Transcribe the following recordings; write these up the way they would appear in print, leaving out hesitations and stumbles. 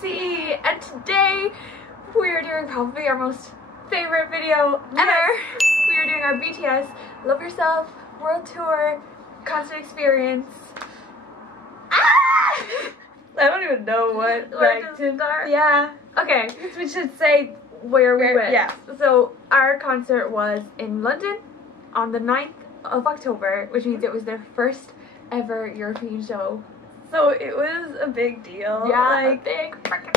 A.C.E. and today we're doing probably our most favorite video ever. We are doing our BTS Love Yourself World Tour concert experience. Ah! I don't even know what to start. Yeah. Okay. We should say where we went. Yeah. So our concert was in London on the 9th of October, which means it was their first ever European show. So it was a big deal. Yeah, like a big freaking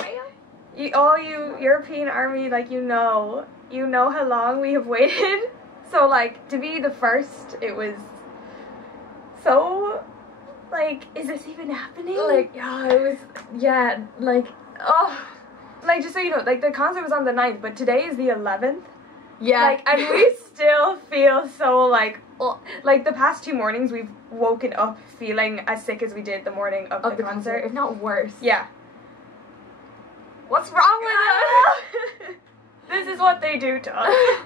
deal. You European Army, like you know how long we have waited. So like to be the first, it was so like, is this even happening? Like, yeah, it was, yeah, like, oh. Like, just so you know, like, the concert was on the 9th, but today is the 11th. Yeah. Like, and we still feel so, like, the past 2 mornings, we've woken up feeling as sick as we did the morning of the concert. If not worse. Yeah. What's wrong with us? This is what they do to us.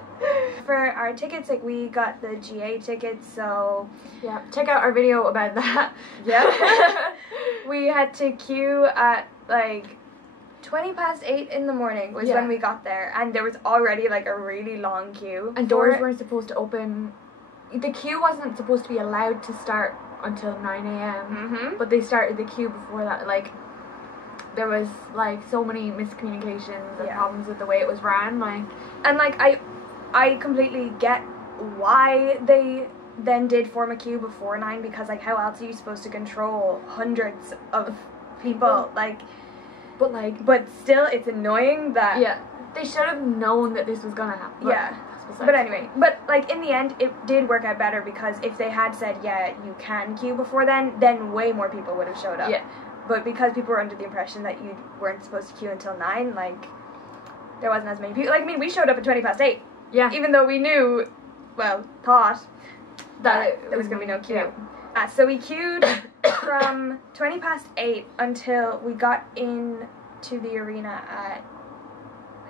For our tickets, like, we got the GA tickets, so... Yeah, check out our video about that. Yeah. We had to queue at, like, 8:20 in the morning was when we got there, and there was already, like, a really long queue. And doors weren't supposed to open. The queue wasn't supposed to be allowed to start until 9 a.m. But they started the queue before that. Like, there was, like, so many miscommunications and problems with the way it was ran, like... And, like, I completely get why they then did form a queue before 9, because, like, how else are you supposed to control hundreds of people? Like... But still, it's annoying that... Yeah. They should have known that this was gonna happen. Yeah. But anyway, like, in the end, it did work out better, because if they had said, yeah, you can queue before then way more people would have showed up. Yeah. But because people were under the impression that you weren't supposed to queue until 9, like, there wasn't as many people. Like, I mean, we showed up at 8:20. Yeah. Even though we knew, well, thought that there was going to be no queue. Yeah. So we queued from 8:20 until we got in to the arena at,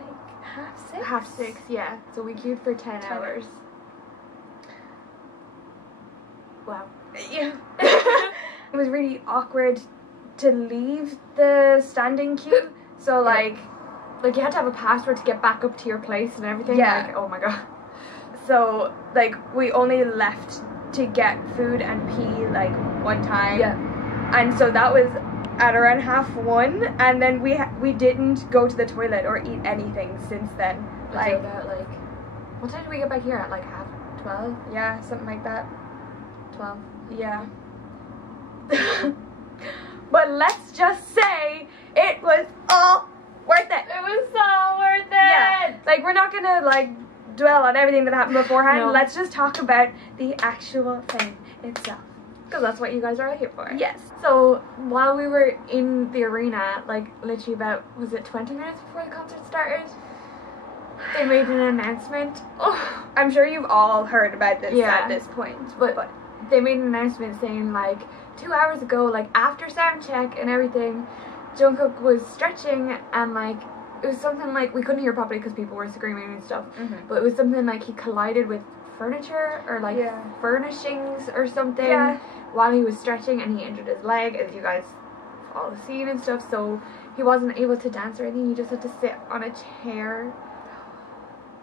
like, 6:30? 6:30, yeah. So we queued for 10 hours. Wow. Yeah. It was really awkward to leave the standing queue. So, like you had to have a password to get back up to your place and everything. Yeah. Like, oh my god. So, like, we only left to get food and pee, like, one time. Yeah. And so that was at around 1:30, and then we didn't go to the toilet or eat anything since then. Like, about, like, what time did we get back here at? Like 12:30? Yeah, something like that. 12. Yeah. But let's just say it was all worth it. It was so worth it. Yeah. Like, we're not gonna, like, dwell on everything that happened beforehand. No. Let's just talk about the actual thing itself. Because that's what you guys are here for. Yes. So, while we were in the arena, like, literally about, was it 20 minutes before the concert started? They made an announcement. Oh, I'm sure you've all heard about this at this point. But they made an announcement saying, like, 2 hours ago, like, after sound check and everything, Jungkook was stretching, and, like, it was something like, we couldn't hear properly because people were screaming and stuff, but it was something like he collided with furniture or, like, furnishings or something while he was stretching, and he injured his leg, as you guys have all seen and stuff. So he wasn't able to dance or anything. He just had to sit on a chair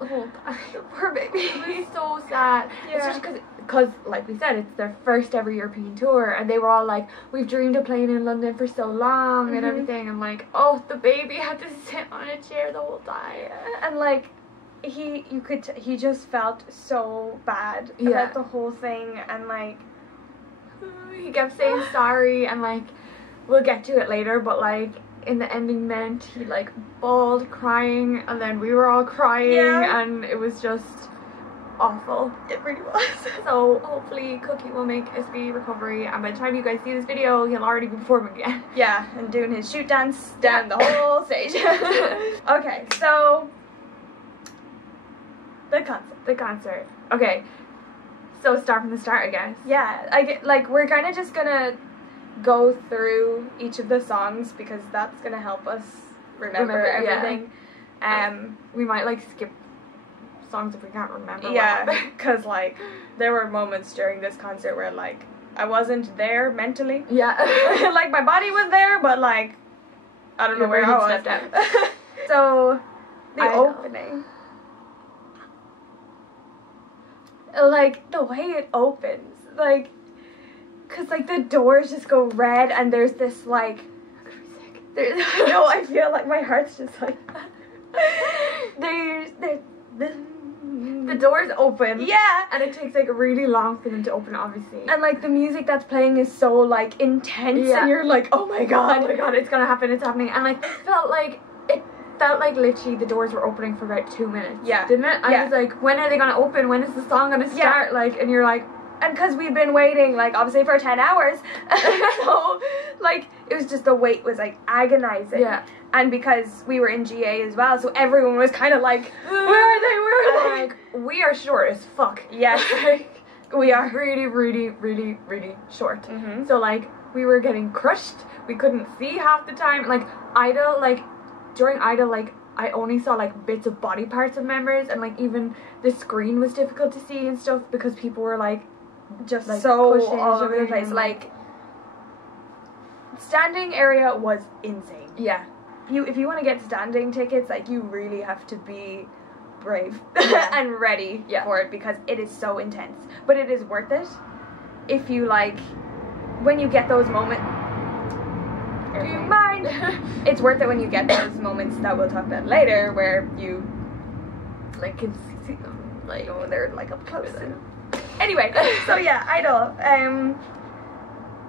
the whole time. Poor baby. It was so sad. Yeah. Especially because, like we said, it's their first ever European tour, and they were all like, we've dreamed of playing in London for so long and everything. I'm like, oh, the baby had to sit on a chair the whole time. And, like, he just felt so bad about the whole thing, and, like, he kept saying sorry, and, like, we'll get to it later, but, like, in the ending meant he, like, bawled crying, and then we were all crying, and it was just awful. It really was. So hopefully Cookie will make a speedy recovery, and by the time you guys see this video, he'll already be performing again. Yeah, and doing his shoot dance down the whole stage. Okay, so the concert. Okay, so start from the start, I guess. Yeah, like, we're kind of just gonna go through each of the songs, because that's gonna help us remember everything. We might, like, skip songs if we can't remember. Yeah, because, like, there were moments during this concert where, like, I wasn't there mentally. Yeah. Like, my body was there, but, like, I don't know Your where brain I had was. stepped out. So, the Idol. opening. Like, the way it opens. Like, because, like, the doors just go red and there's this, like... There's, no, I feel like my heart's just like... The doors open. Yeah! And it takes like really long for them to open, obviously. And like the music that's playing is so like intense, Yeah. and you're like, oh my god, Oh my god, it's gonna happen, it's happening. And like, it felt like literally the doors were opening for about 2 minutes. Yeah. Didn't it? I Yeah. was like, when are they gonna open? When is the song gonna start? Like, and you're like, and because we've been waiting like obviously for 10 hours, so like it was just the wait was like agonizing. yeah. And because we were in GA as well, so everyone was kind of like, where are they? Where are they? Like, we are short as fuck. Yes. Like, We are. really, really, really, really short. Mm-hmm. So like, we were getting crushed. We couldn't see half the time. Like, Idol, like, during Idol, like, I only saw like bits of body parts of members, and like even the screen was difficult to see and stuff because people were like Just like, so pushing all over the and place. Like, standing area was insane. yeah. If you want to get standing tickets, like you really have to be brave Yeah. and ready Yeah. for it because it is so intense. But it is worth it if you like when you get those moments. Do you mind? It's worth it when you get those moments that we'll talk about later, where you Like, can see them. Like, oh, they're like up close. Anyway, so yeah, Idol.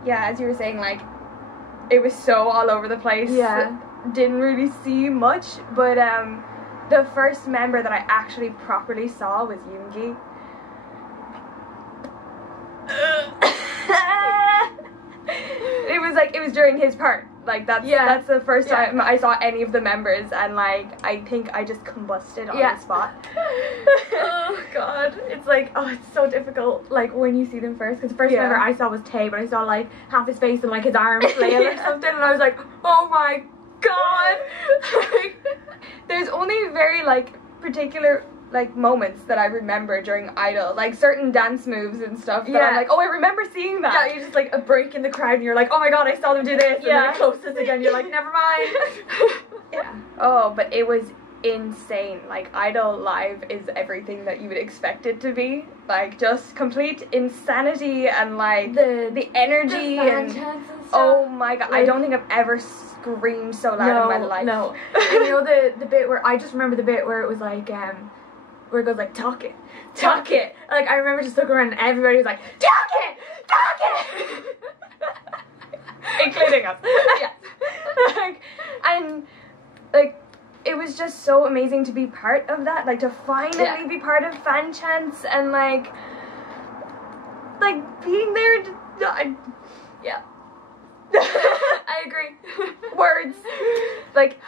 Yeah, as you were saying, like it was so all over the place. Yeah. Didn't really see much, but the first member that I actually properly saw was Yoongi. It was during his part. Like that's the first time I saw any of the members, and like I think I just combusted on the spot. Oh god, it's like, oh, it's so difficult. Like when you see them first, because the first member I saw was Tay, but I saw like half his face and like his arm flail or something, and I was like, oh my god. There's only very like particular like moments that I remember during Idol, like certain dance moves and stuff that I'm like, oh, I remember seeing that. Yeah, you're just like a break in the crowd and you're like, oh my god, I saw them do this, and then it closes again, you're like, never mind. Yeah. Oh, but it was insane. Like Idol live is everything that you would expect it to be. Like just complete insanity and like the energy and oh my god, like, I don't think I've ever screamed so loud in my life. No. And you know the bit where I just remember the bit where it was like where it goes like talk it. Like I remember just looking around and everybody was like talk it, including us. Yes. Like, and like it was just so amazing to be part of that, like to finally be part of Fan Chants and like being there to, yeah. I agree. Words. Like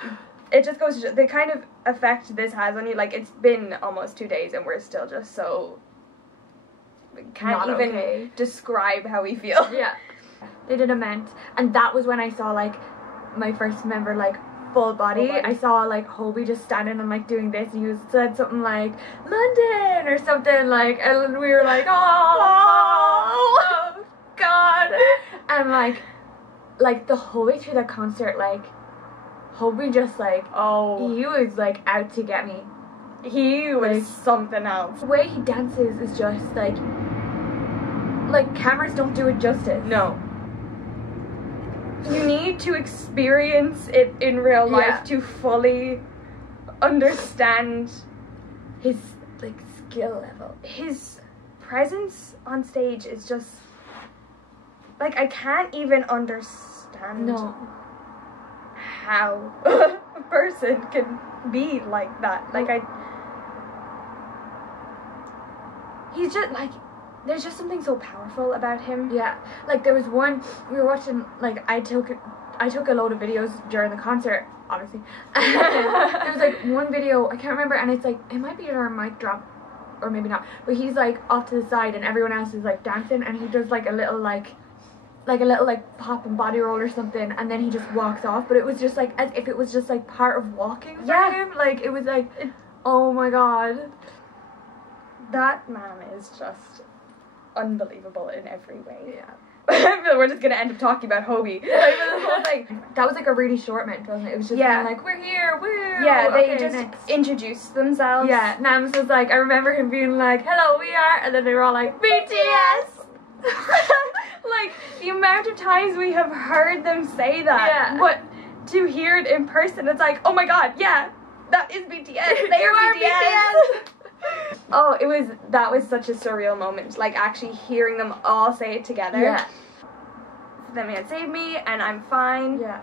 it just goes to the kind of effect this has on you. Like it's been almost 2 days and we're still just so can't Not even okay. describe how we feel. Yeah. They did a ment, and that was when I saw like my first member like full body. I saw like Hobie just standing and like doing this, and he said something like London or something like, and we were like, oh god. And like the whole way through that concert, like Hobie just like he was like out to get me. He was like, something else. The way he dances is just like cameras don't do it justice. No. You need to experience it in real life to fully understand his like skill level. His presence on stage is just like I can't even understand how a person can be like that. Like he's just like there's just something so powerful about him. Yeah. Like there was one we were watching, like I took a load of videos during the concert, obviously. There was like one video, I can't remember, and it's like it might be our mic drop or maybe not. But he's like off to the side and everyone else is like dancing, and he does like a little pop and body roll or something, and then he just walks off. But it was just like as if it was just like part of walking for him. Like it was like oh my god. That man is just unbelievable in every way. Yeah. we're just gonna end up talking about Hobie. Like, for the whole thing. That was like a really short mint, wasn't it? It was just Yeah. kinda like, we're here, woo! Yeah, they Okay, just next. introduced themselves. Yeah, Nams was like, I remember him being like, hello, we are, and then they were all like, BTS! Like, the amount of times we have heard them say that, Yeah. but to hear it in person, it's like, oh my god, yeah, that is BTS. They You are are BTS. Oh, that was such a surreal moment. Like, actually hearing them all say it together. Yeah. That man saved me, and I'm fine. Yeah.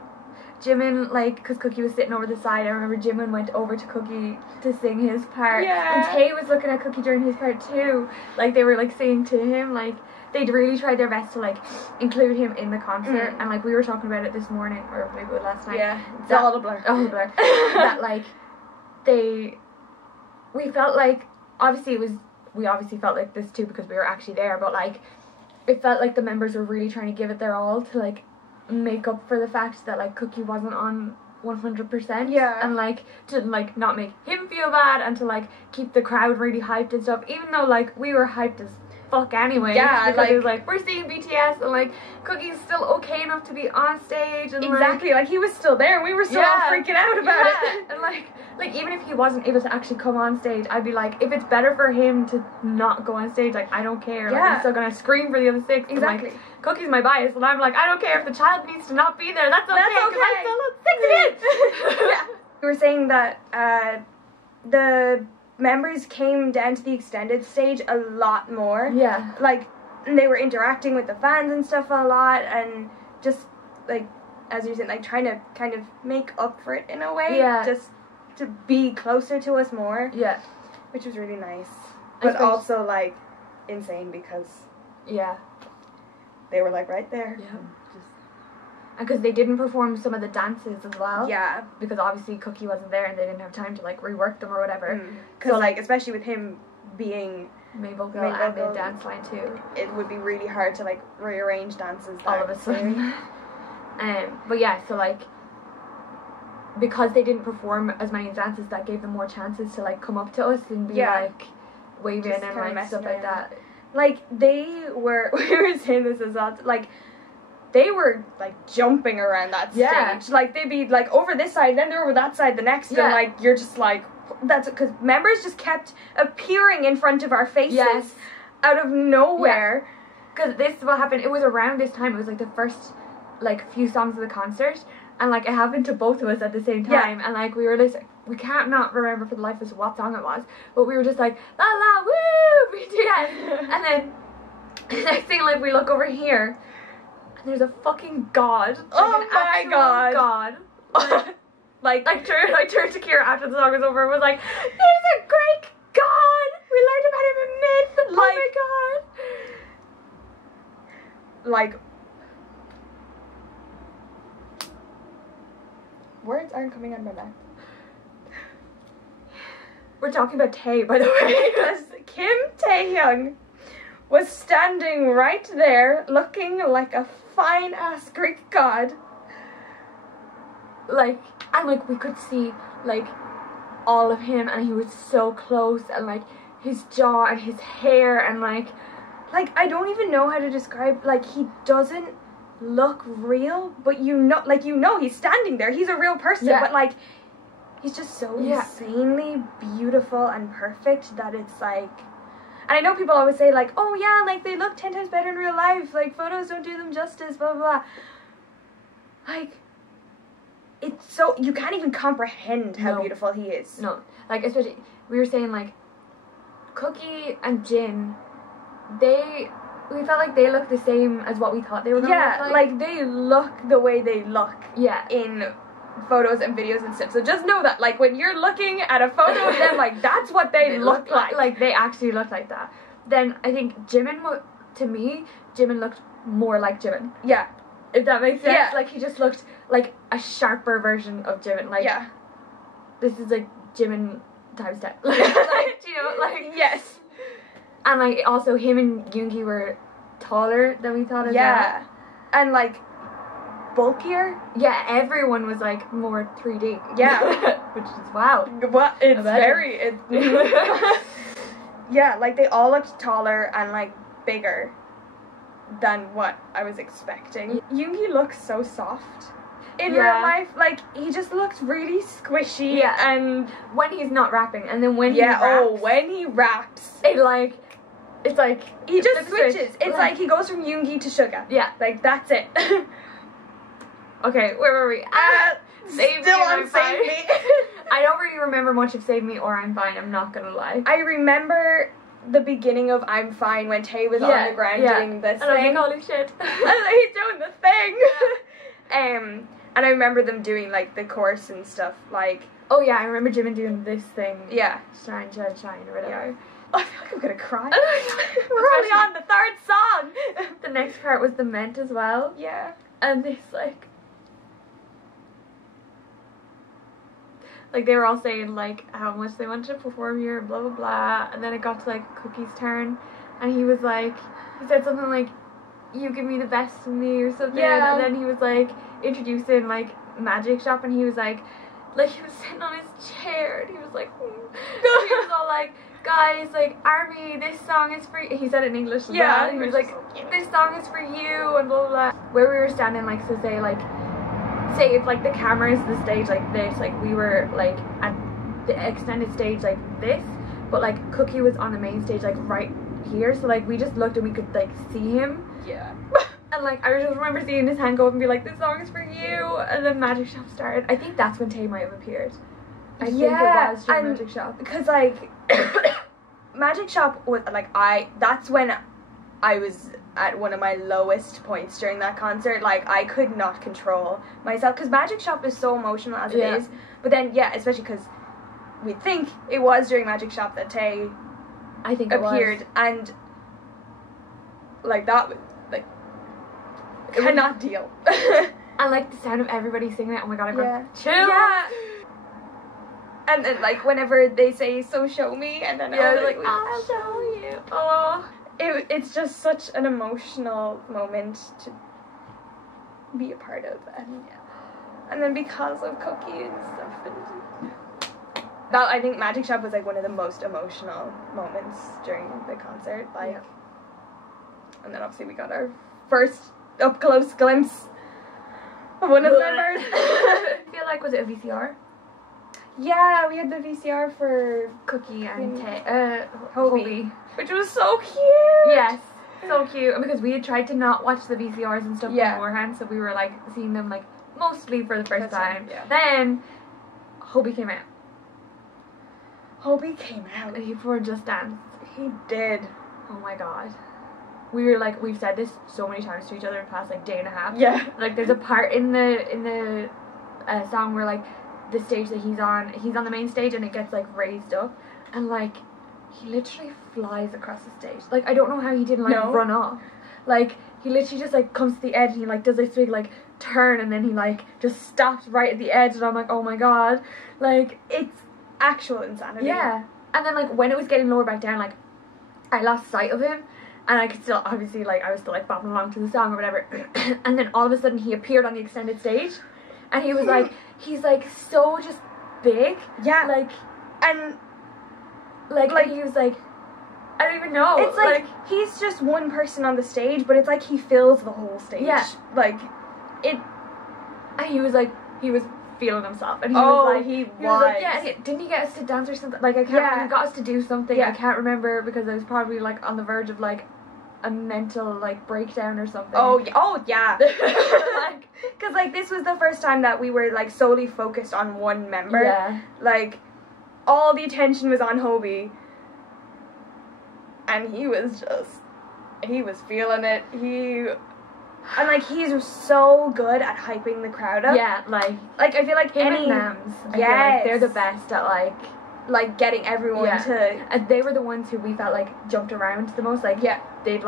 Jimin, like, because Cookie was sitting over the side, I remember Jimin went over to Cookie to sing his part. Yeah. And Tay was looking at Cookie during his part too. Like, they were, like, singing to him. Like, they'd really tried their best to, like, include him in the concert. And, like, we were talking about it this morning, or maybe it was last night. Yeah, it's that, all a blur. All a blur. That, like, we felt like, we obviously felt like this too because we were actually there, but, like, it felt like the members were really trying to give it their all to, like, make up for the fact that, like, Cookie wasn't on 100%. Yeah. And, like, to, like, not make him feel bad and to, like, keep the crowd really hyped and stuff, even though, like, we were hyped as fuck anyway. Yeah, because like, it was like, we're seeing BTS and, like, Cookie's still okay enough to be on stage and, Exactly, like, he was still there, and we were still all freaking out about it. And, like, even if he wasn't able to actually come on stage, I'd be like, if it's better for him to not go on stage, like, I don't care. Like, I'm still gonna scream for the other six. Exactly. And, like, Cookie's my bias, and I'm like, I don't care if the child needs to not be there. That's okay. That's 'cause I okay. still love 6 Yeah. We were saying that the members came down to the extended stage a lot more. Yeah. Like, they were interacting with the fans and stuff a lot, and just, like, as you're saying, like, trying to kind of make up for it in a way. Yeah. Just to be closer to us more. Yeah. Which was really nice. But also, like, insane because Yeah. they were, like, right there. Yeah. And because they didn't perform some of the dances as well. Yeah. Because obviously Cookie wasn't there and they didn't have time to, like, rework them or whatever. Because, So, like, especially with him being main vocal main and vocal, mid dance line too. it would be really hard to, like, rearrange dances All of a that sudden. But yeah, so, like, because they didn't perform as many dances, that gave them more chances to, like, come up to us and be like waving Just and kinda like stuff messing like that. Like, they were, we were saying this as well, like, they were, like, jumping around that stage. Yeah. Like, they'd be, like, over this side, then they're over that side the next, Yeah. and, like, you're just, like, that's, because members just kept appearing in front of our faces. Yes. Out of nowhere. Because this is what happened. It was around this time. It was like the first, like, few songs of the concert, and like it happened to both of us at the same time. And like we were listening. We can't not remember for the life of us what song it was, but we were just like la la woo BTS, and then the next thing, like, we look over here, and there's a fucking god. Like, Oh an my actual god. Like, turned to Kira after the song was over and was like, there's a Greek god! We learned about him in myth! Like, oh my god! like, words aren't coming out of my mouth. We're talking about Tay, by the way. Because Kim Taehyung was standing right there looking like a fine-ass Greek god. Like, and like we could see, like, all of him, and he was so close, and like his jaw and his hair, and like I don't even know how to describe, like, he doesn't look real, but you know he's standing there, he's a real person, but like, he's just so insanely beautiful and perfect that it's like, and I know people always say, like, oh yeah, like, they look 10 times better in real life, like, photos don't do them justice, blah blah blah. Like, it's so, you can't even comprehend how beautiful he is. No, like, especially, we were saying, like, Cookie and Jin, we felt like they looked the same as what we thought they were gonna look like. Like, they look the way they look in photos and videos and stuff. So just know that, like, when you're looking at a photo of them, like, that's what they look like. Like, they actually look like that. Then I think Jimin, to me, Jimin looked more like Jimin. Yeah. If that makes sense. Yeah. Like, he just looked like a sharper version of Jimin. Like, this is like Jimin times 10. Like, you know, like. Yes. And like, also him and Yoongi were taller than we thought as well. And like, bulkier. Yeah, everyone was like more 3D. Yeah. Which is wow. Well, it's yeah, like, they all looked taller and like bigger. than what I was expecting. Yoongi looks so soft in Yeah. real life. Like, he just looks really squishy. Yeah. And when he's not rapping, and then when yeah, he raps, when he raps, it's like he just flips switch. switches. It's like he goes from Yoongi to Suga. Yeah. Like, that's it. Okay, where were we? Save Still Me and on I'm Save Fine. Me. I don't really remember much of Save Me or I'm Fine, I'm not gonna lie. I remember the beginning of I'm Fine when Tay was on the ground doing this and thing. I'm like, holy shit. He's doing the thing. And I remember them doing like the chorus and stuff. Like, Oh yeah, I remember Jimin doing this thing. yeah. Shine, shine, shine, or whatever. I feel like I'm gonna cry. We're only on the third song. The next part was the Ment as well. Yeah. And this like they were all saying like how much they wanted to perform here and blah blah blah, and then it got to like Cookie's turn, and he said something like, you give me the best of me or something. Yeah. And then he was like introducing like Magic Shop, and he was like he was sitting on his chair and he was like he was all like, guys, like, Army, this song is for you. He said it in English as well. He was like, this song is for you, and blah, blah, blah. Where we were standing, like, so say if, like, the camera is the stage like this, like, we were, like, at the extended stage like this, but, like, Cookie was on the main stage, like, right here, so, like, we just looked and we could, like, see him. Yeah. And, like, I just remember seeing his hand go up and be like, this song is for you, and then Magic Shop started. I think that's when Tay might have appeared. I think it was during Magic Shop. Because, like, Magic Shop was, like, that's when I was at one of my lowest points during that concert. Like, I could not control myself, because Magic Shop is so emotional as it is. But then, yeah, especially because we think it was during Magic Shop that Tay appeared. And, like, that was, like, cannot deal. And, like, the sound of everybody singing it, oh my god, I got chills. Yeah. And then, like, whenever they say, so show me, and then they're like, I'll show you. Oh. It's just such an emotional moment to be a part of. And then because of Cookie and stuff. And that, I think Magic Shop was, like, one of the most emotional moments during the concert. Like, and then obviously we got our first up-close glimpse of one of the members. I feel like, was it a VCR? Yeah, we had the VCR for Cookie and Hobie, which was so cute. Yes, so cute. And because we had tried to not watch the VCRs and stuff beforehand, so we were like seeing them like mostly for the first time. Yeah. Then Hobie came out. Hobie came out. He performed Just Dance. He did. Oh my god. We were like, we've said this so many times to each other in the past like day and a half. Yeah. Like there's a part in the song where like the stage that he's on the main stage, and it gets like raised up, and like he literally flies across the stage. Like, I don't know how he didn't like run off. Like, he literally just like comes to the edge and he like does this big like turn, and then he like just stops right at the edge, and I'm like, oh my god. Like, it's actual insanity. Yeah. And then like when it was getting lower back down, like I lost sight of him, and I could still obviously like I was still like bopping along to the song or whatever. And then all of a sudden he appeared on the extended stage, and he was like, he's like so just big. Yeah. Like, and like he was like, I don't even know. It's like he's just one person on the stage, but it's like he fills the whole stage. Yeah. Like, it. And he was feeling himself, and he was like, yeah, didn't he get us to dance or something? Like, I can't remember. He got us to do something. Yeah. I can't remember, because I was probably like on the verge of like a mental like breakdown or something. Oh yeah. Like, because like this was the first time that we were like solely focused on one member. Yeah. Like, all the attention was on Hobie, and he was feeling it. And like, he's so good at hyping the crowd up. Yeah, like I feel like him any and Nams, I feel like they're the best at like getting everyone to. And they were the ones who we felt like jumped around the most. Like, yeah, they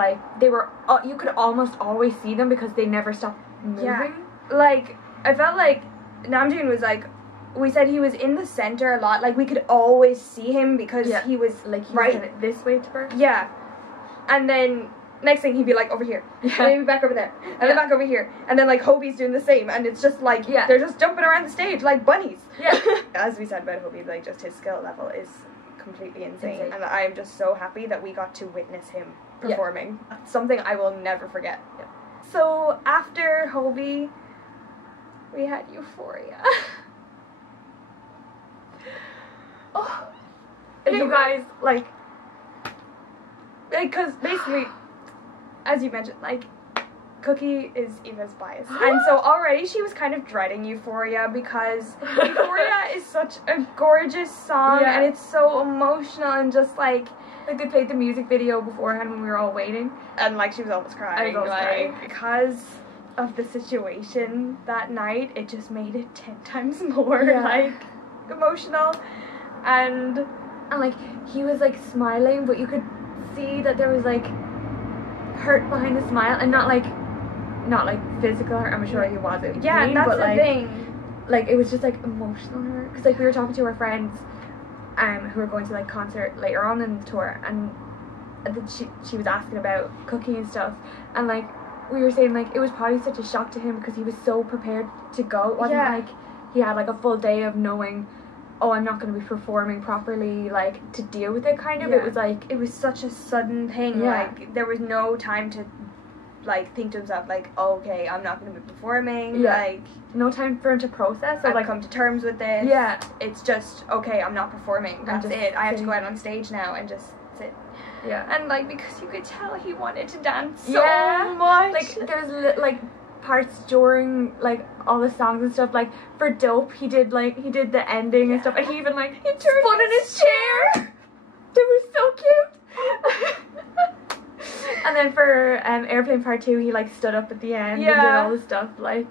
were you could almost always see them because they never stopped moving. Yeah. Like, I felt like Namjoon was like, we said he was in the center a lot. Like, we could always see him because he was like right was this way to her. Yeah, and then next thing he'd be like over here, and then he'd be back over there, and then back over here, and then like Hobie's doing the same, and it's just like they're just jumping around the stage like bunnies. Yeah. As we said about Hobie, like just his skill level is completely insane. Insane. And I'm just so happy that we got to witness him Yeah. performing. Something I will never forget. Yeah. So after Hobie, we had Euphoria. Oh, You guys, like, because basically, as you mentioned, like, Cookie is Eva's bias. And so already she was kind of dreading Euphoria because Euphoria is such a gorgeous song Yeah. and it's so emotional and just like they played the music video beforehand when we were all waiting. and like she was almost crying. I was almost crying. Because of the situation that night, it just made it 10 times more Yeah. like emotional. And like, he was, like, smiling, but you could see that there was, like, hurt behind the smile, and not like physical hurt. I'm sure he was in yeah, pain, that's but, the like, thing. like, it was just, like, emotional hurt. Because, like, we were talking to our friends who were going to, like, concert later on in the tour, and then she was asking about Cookie and stuff, and, like, we were saying, like, it was probably such a shock to him because he was so prepared to go. It wasn't like he had, like, a full day of knowing, oh, I'm not going to be performing properly, like, to deal with it, kind of. Yeah. It was, like... It was such a sudden thing. Yeah. Like, there was no time to, like, think to himself, like, oh, okay, I'm not going to be performing. Yeah. Like, no time for him to process. So, I've like, come to terms with this. yeah. It's just, okay, I'm not performing. That's just it. I have to sit. go out on stage now and just sit. Yeah. And, like, because you could tell he wanted to dance so Yeah. much. Like, there was, like, parts during, like, all the songs and stuff. Like, for Dope, he did the ending and stuff. And he even, like, he spun in his chair. It was so cute. And then for Airplane Part 2, he, like, stood up at the end and did Yeah. all the stuff. Like,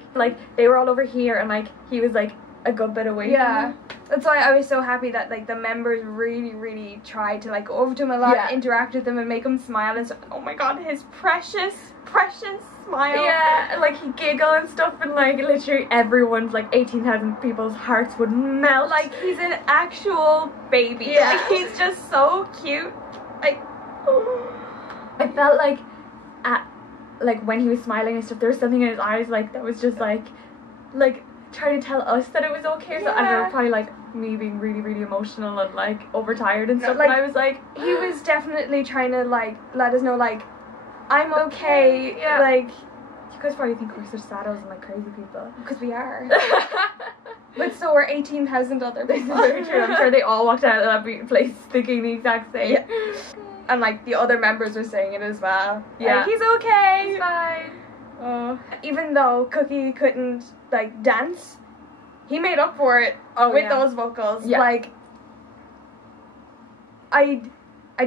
they were all over here, and, like, he was, like, a good bit away Yeah. from them. That's why I was so happy that, like, the members really, really tried to, like, go over to him a lot, Yeah. interact with him, and make him smile and stuff. Oh my god, his precious, precious smile. Yeah, and, like, he giggle and stuff, and, like, literally everyone's, like, 18,000 people's hearts would melt. Like, he's an actual baby. Yeah. Like, he's just so cute. Like, I felt like, when he was smiling and stuff, there was something in his eyes, like, that was just, like, trying to tell us that it was okay. So I don't know, Yeah. probably, like, me being really, really emotional and, like, overtired and No, stuff. like, and I was like, he was definitely trying to, like, let us know, like, I'm okay. Yeah. Like, you guys probably think we're such saddos and, like, crazy people. because we are. But so are 18,000 other This is people. very true. I'm sure they all walked out of that place thinking the exact same. Yeah. And, like, the other members were saying it as well. Yeah. Like, he's okay. It's fine. Even though Cookie couldn't, like, dance, he made up for it with yeah. those vocals. Yeah. Like, I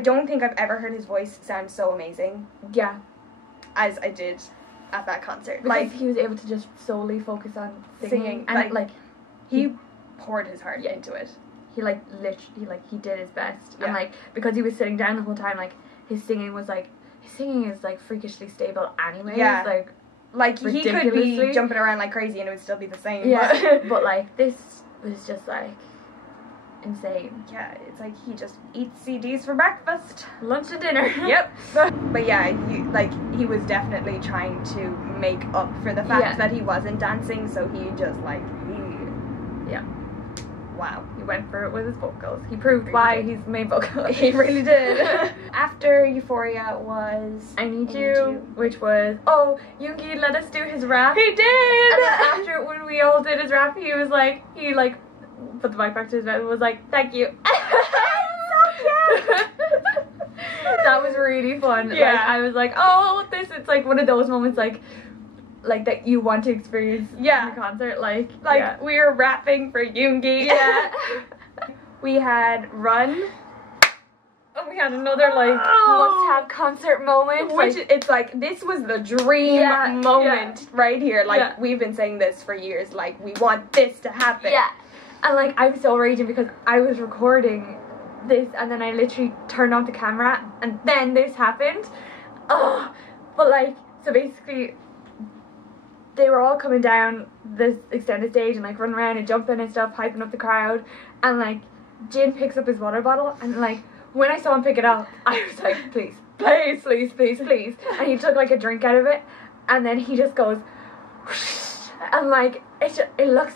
don't think I've ever heard his voice sound so amazing Yeah. as I did at that concert. Because Like, he was able to just solely focus on Singing, singing. And, like, he poured his heart Yeah. into it. he, like, literally, like, he did his best. Yeah. And, like, because he was sitting down the whole time, like, his singing is, like, freakishly stable anyway. Yeah. Like, Like, he could be Ridiculously. jumping around like crazy and it would still be the same. yeah. But, But, like, this was just, like, insane. yeah, it's like he just eats CDs for breakfast. Lunch and dinner. Yep. But yeah, he was definitely trying to make up for the fact Yeah. that he wasn't dancing, so he just, like, Yeah. wow. He went for it with his vocals. He proved why he's the main vocalist. He really did. After Euphoria was I Need You, which was, oh, Yoongi let us do his rap. He did! And then after, when we all did his rap, he was like, put the mic back to his mouth and was like, thank you. That was really fun. Yeah. Like, I was like, oh, it's like one of those moments, like that you want to experience Yeah. in a concert. Like, Like, we were rapping for Yoongi. yeah. We had Run, And we had another, like, must-have concert moment. which like, it's like, this was the dream Yeah, moment right here. Like, Yeah. we've been saying this for years. Like, we want this to happen. yeah. And, like, I was so raging because I was recording this and then I literally turned on the camera and then this happened. Oh, but, like, so basically they were all coming down this extended stage and, like, running around and jumping and stuff, hyping up the crowd. And, like, Jin picks up his water bottle and, like, when I saw him pick it up, I was like, please, please, please, please, please. And he took, like, a drink out of it and then he just goes, and, like, it looks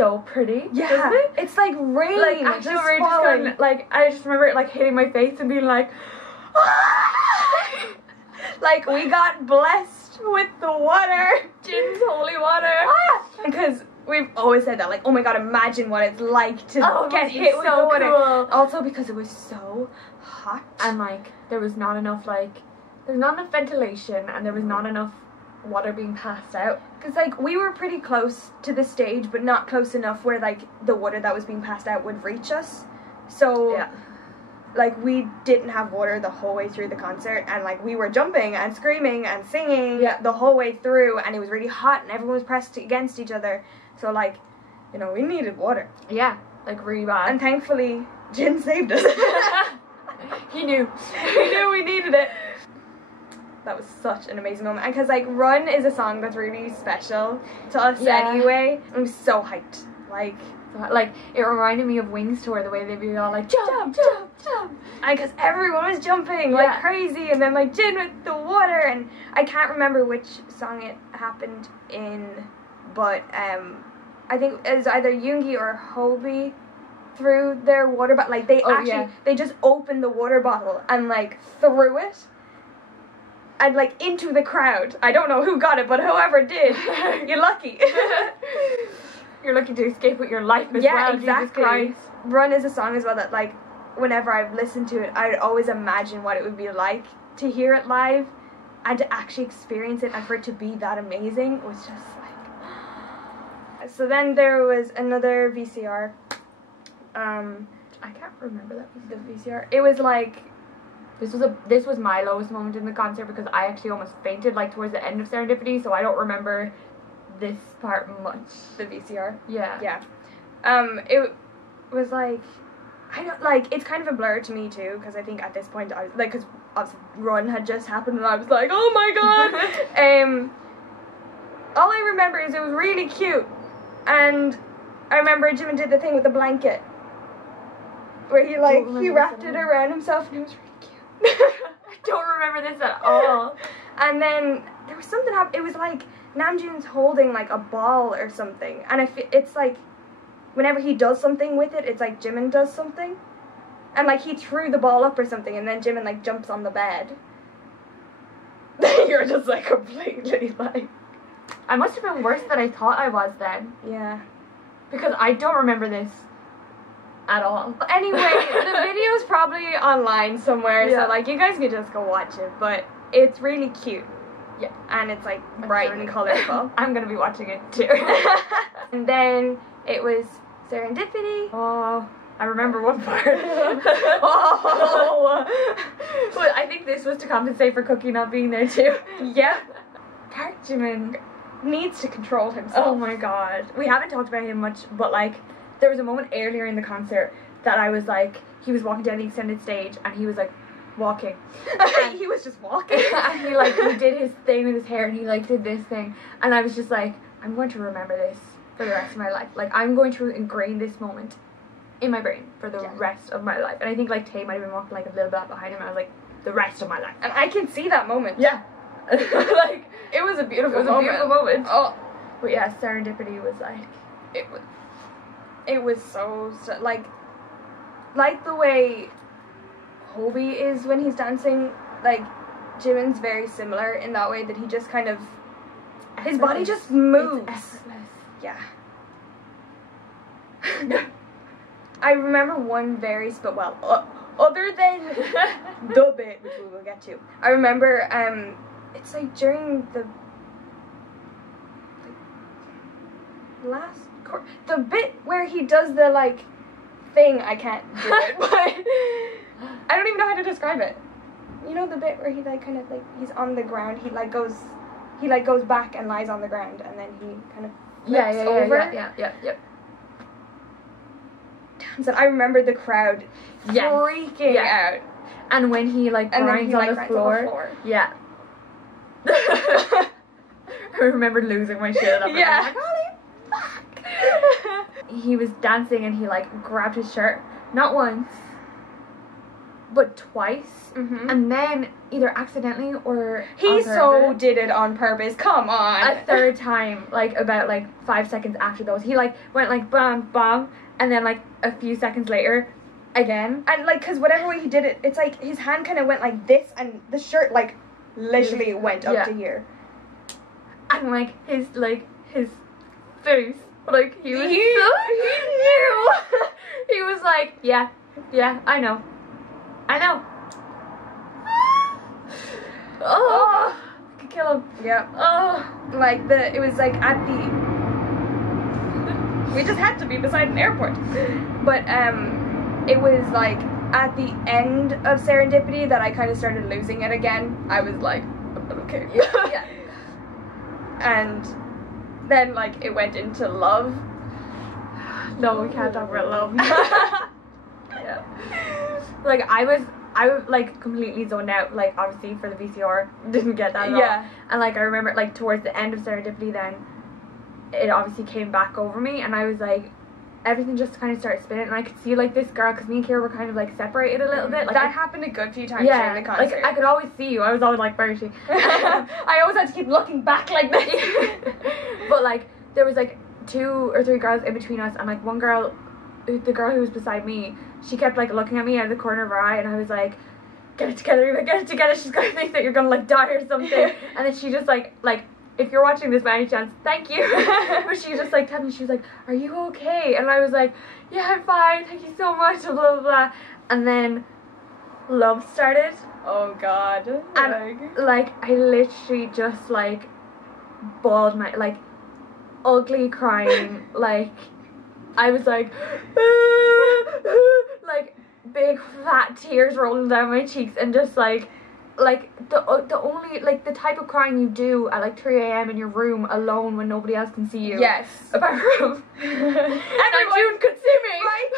so pretty. Yeah, doesn't it? it's like rain. Like actually, just we're just falling. going, like I just remember it like hitting my face and being like, Like we got blessed with the water. Jin's holy water. Because we've always said that, like, oh my god, imagine what it's like to It get must be hit with the so water. cool. Also because it was so hot. And like there was not enough ventilation, and there was not enough water being passed out. Because, like, we were pretty close to the stage, but not close enough where, like, the water that was being passed out would reach us. So, Yeah. like, we didn't have water the whole way through the concert, and, like, we were jumping and screaming and singing the whole way through, and it was really hot, and everyone was pressed against each other. So, like, you know, we needed water. Yeah, like really bad. And thankfully, Jin saved us. He knew. He knew we needed it. That was such an amazing moment. And because, like, Run is a song that's really special to us anyway. I'm so hyped. Like, it reminded me of Wings Tour, the way they'd be all like, jump, jump, jump. And because everyone was jumping like crazy, and then, like, Jin with the water, and I can't remember which song it happened in, but I think it was either Yoongi or Hobie threw their water bottle. Like, they they just opened the water bottle and, like, threw it. And, like, into the crowd. I don't know who got it, but whoever did, you're lucky. You're lucky to escape with your life as well. Yeah, exactly. Jesus Christ. Run is a song as well that, like, whenever I've listened to it, I'd always imagine what it would be like to hear it live and to actually experience it, and for it to be that amazing was just like... So then there was another VCR. I can't remember that. The VCR. It was like... This was my lowest moment in the concert, because I actually almost fainted, like, towards the end of Serendipity, so I don't remember this part much. The VCR? Yeah. Yeah. It was like... I don't, like, it's kind of a blur to me too, because I think at this point, I was, like, because Run had just happened, and I was like, oh my god! All I remember is it was really cute, and I remember Jimin did the thing with the blanket, where he, like, he wrapped it around himself, and it was really cute. I don't remember this at all. And then there was something happened. It was like Namjoon's holding, like, a ball or something, and it's like whenever he does something with it, it's like Jimin does something, and, like, he threw the ball up or something, and then Jimin, like, jumps on the bed. You're just, like, completely, like... I must have been worse than I thought I was then, Yeah. because I don't remember this at all. Anyway, the video's probably online somewhere, so, like, you guys can just go watch it, but it's really cute. Yeah. And it's, like, bright and colorful. I'm gonna be watching it too. And then it was Serendipity. Oh, I remember one part. Oh. But I think this was to compensate for Cookie not being there too. Yep. Park Jimin Needs to control himself. Oh my god. We haven't talked about him much, but, like, there was a moment earlier in the concert that I was like, he was walking down the extended stage, and he was, like, walking. He was just walking. And he, like, he did his thing with his hair, and he, like, did this thing. And I was just like, I'm going to remember this for the rest of my life. Like, I'm going to ingrain this moment in my brain for the rest of my life. And I think, like, Tay might have been walking, like, a little bit behind him, and I was like, the rest of my life. And I can see that moment. Yeah. Like, it was a beautiful moment. It was a beautiful moment. Oh. But yeah, Serendipity was like... It was so like the way Hobie is when he's dancing, like, Jimin's very similar in that way, that he just kind of... His body just moves. It's effortless. Yeah. I remember one very other than the bit, which we will get to. I remember, it's like during the last the bit where he does the, like, thing. I can't do it, but I don't even know how to describe it. You know the bit where he, like, kind of, like, he's on the ground, he goes back and lies on the ground, and then he kind of flips over. Yeah. So I remember the crowd freaking out. And when he, like, grinds on the floor. Yeah. I remember losing my shit at that point. Yeah. Like, holy fuck! He was dancing and he, like, grabbed his shirt. Not once. but twice, Mhm. and then either accidentally or He on so purpose, did it on purpose. Come on. a third time, like about like 5 seconds after those, he like went like bam bam, and then like a few seconds later, again. And like, cause whatever way he did it, it's like his hand kind of went like this, and the shirt like literally went up Yeah. to here. And like his face, like he was He so, knew. he was like, yeah, I know. Oh, I could kill him. Yep. Oh, Like it was like at the. We just had to be beside an airport, but it was like at the end of Serendipity that I kind of started losing it again. I was like, okay. yeah. And then like it went into love. No, we can't talk about love. Yeah. Like I was like completely zoned out. Like obviously for the VCR, didn't get that at all. Yeah. And like I remember like towards the end of Serendipity, then it obviously came back over me, and I was like, everything just kind of started spinning, and I could see like this girl, because me and Kira were kind of like separated a little bit. Like That happened a good few times yeah, during the concert. like I could always see you. I was always like, where is she? I always had to keep looking back like this. But like there was like 2 or 3 girls in between us, and like one girl, the girl who was beside me, she kept like looking at me out of the corner of her eye, and I was like, get it together, Eva, get it together, she's gonna think that you're gonna like die or something. And then she just like if you're watching this by any chance, thank you. But she just like told me, she was like, are you okay? And I was like, yeah, I'm fine, thank you so much, blah blah blah. And then love started, Oh God. and like I literally just like bawled my like ugly crying. Like I was like like big fat tears rolling down my cheeks, and just like the only like the type of crying you do at like 3 a.m. in your room alone when nobody else can see you. Yes. Apart from June could see me. Right.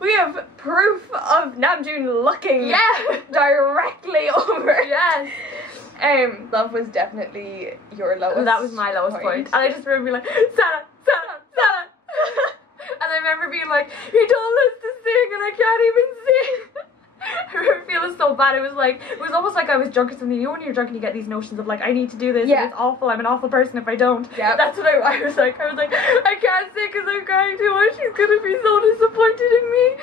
We have proof of Namjoon looking Yeah. directly over. Yes. Love was definitely your lowest. That was my lowest point. And I just remember being like, Sana. And I remember being like, he told us to sing and I can't even sing. I remember feeling so bad. It was almost like I was drunk or something. You know when you're drunk and you get these notions of like, I need to do this. Yeah. And it's awful. I'm an awful person if I don't. Yep. That's what I was like. I was like, I can't sing because I'm crying too much. She's gonna be so disappointed in me.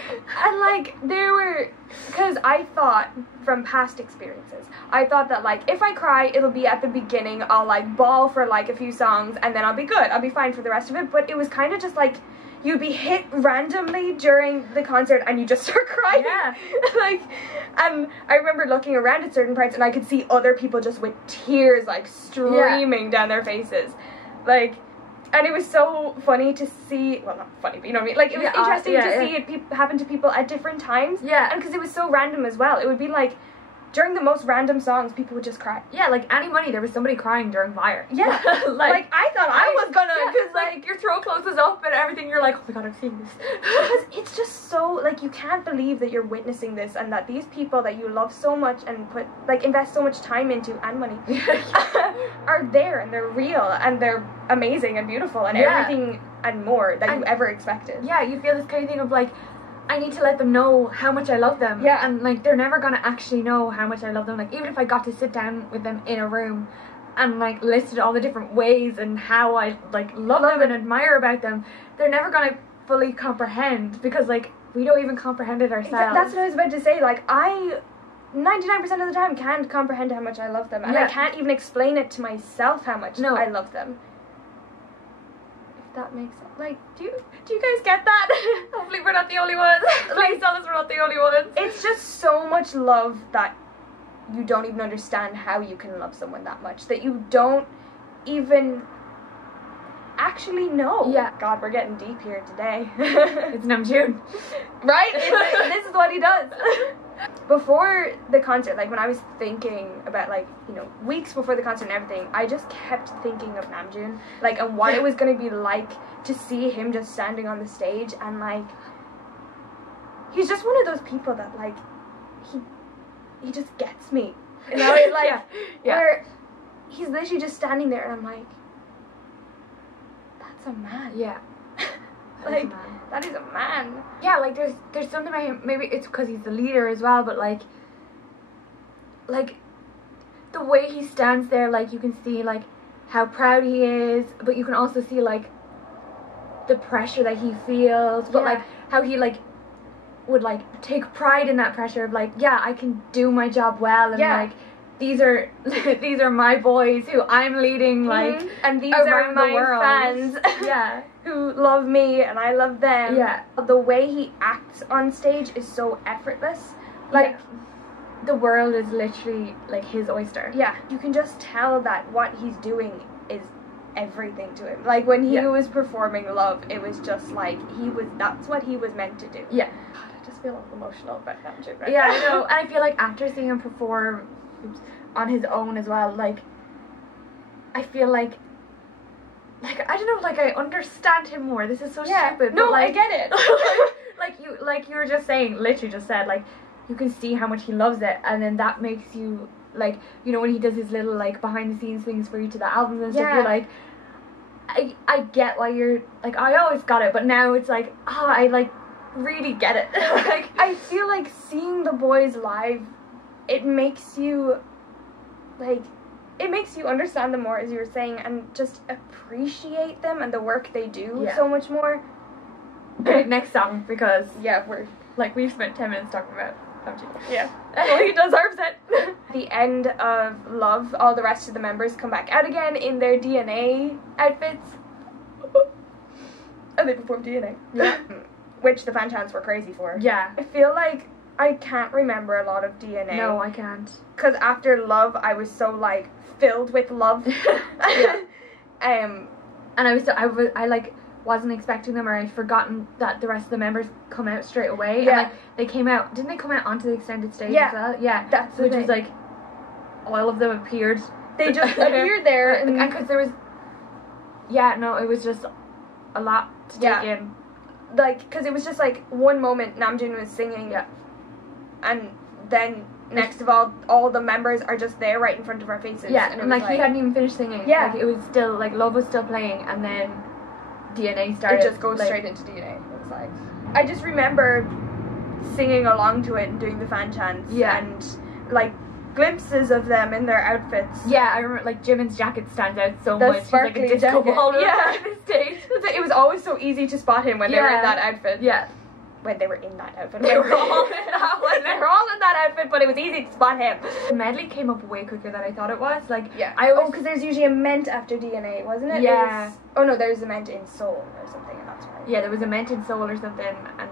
And like there were, because I thought from past experiences, I thought that like if I cry, it'll be at the beginning. I'll like bawl for like a few songs and then I'll be good. I'll be fine for the rest of it. But it was kind of just like you'd be hit randomly during the concert and you just start crying. Yeah. Like, and I remember looking around at certain parts and I could see other people just with tears like streaming down their faces, like. And it was so funny to see, well, not funny, but you know what I mean? Like, it was interesting to see it happen to people at different times. Yeah. And because it was so random as well. It would be like, during the most random songs, people would just cry. Yeah, like Any Money, there was somebody crying during Fire. Yeah. like I thought I was gonna, because like your throat closes up and everything, you're like, oh my god, I'm seeing this. because it's just so, like, you can't believe that you're witnessing this and that these people that you love so much and invest so much time into and money are there and they're real and they're amazing and beautiful and everything and more that you ever expected. Yeah, you feel this kind of thing of like, I need to let them know how much I love them. Yeah. And like they're never gonna actually know how much I love them. Like even if I got to sit down with them in a room and like listed all the different ways and how I like love them and admire about them, they're never gonna fully comprehend, because like we don't even comprehend it ourselves. That's what I was about to say. Like, I 99% of the time can't comprehend how much I love them, and I can't even explain it to myself how much I love them. If that makes sense. Like, do you guys get that? Hopefully we're not the only ones. Please tell us we're not the only ones. It's just so much love that you don't even understand how you can love someone that much, that you don't even actually know. Yeah. God, we're getting deep here today. It's Namjoon. Right? This is what he does. Before the concert, like when I was thinking about, like, you know, weeks before the concert and everything, I just kept thinking of Namjoon, like, and what it was going to be like to see him just standing on the stage, and like, he's just one of those people that, like, he just gets me, you know, like, where he's literally just standing there and I'm like, that's a man. Yeah. Like, that is a man. Yeah, like there's something about him. Maybe it's because he's the leader as well, but like the way he stands there, like you can see like how proud he is, but you can also see like the pressure that he feels, but like how he like would like take pride in that pressure of like, yeah, I can do my job well, and like these are these are my boys who I'm leading, like, and these are my world. fans. Yeah. Who love me and I love them. Yeah. The way he acts on stage is so effortless. Like, the world is literally like his oyster. Yeah. You can just tell that what he's doing is everything to him. Like when he was performing Love, it was just like that's what he was meant to do. Yeah. God, I just feel emotional about that shit right now. I know. And I feel like after seeing him perform on his own as well, like I feel like I don't know, like I understand him more. This is so stupid. No, but, like, I get it. like you were just saying, literally just said, like, you can see how much he loves it, and then that makes you, like, you know, when he does his little, like, behind the scenes things for each of the albums and stuff, you're like, I get why you're, like, I always got it, but now it's like, I, like, really get it. Like, I feel like seeing the boys live, it makes you, like, it makes you understand them more, as you were saying, and just appreciate them and the work they do so much more. Next song, because we've spent 10 minutes talking about PUBG. Yeah. Well, he deserves it. The end of Love, all the rest of the members come back out again in their DNA outfits. And they perform DNA. Yeah. Which the fan chants were crazy for. Yeah. I feel like I can't remember a lot of DNA. No, I can't. Because after Love, I was so, like, filled with love. And I wasn't expecting them, or I'd forgotten that the rest of the members come out straight away. Yeah. And, like, they came out, didn't they come out onto the extended stage as well? Yeah. That's which was like, all of them appeared. They just appeared there. And because there was, it was just a lot to take in. Like, because it was just like one moment Namjoon was singing. Yeah. And then next of all the members are just there right in front of our faces. Yeah, and like he hadn't even finished singing. Yeah. Like, it was still, like, Love was still playing, and then DNA started. It just goes straight into DNA. It was like, I just remember singing along to it and doing the fan chants. Yeah. And, like, glimpses of them in their outfits. Yeah, I remember, like, Jimin's jacket stands out so the much. He's like a disco ball on the stage. It was always so easy to spot him when they were in that outfit. Yeah. When they were in that outfit. They were all in that one. They were all in that outfit, but it was easy to spot him. The medley came up way quicker than I thought it was. Like, because there's usually a ment after DNA, wasn't it? Yeah. There's a ment in Soul or something, and that's right. Yeah, there was a ment in Soul or something, and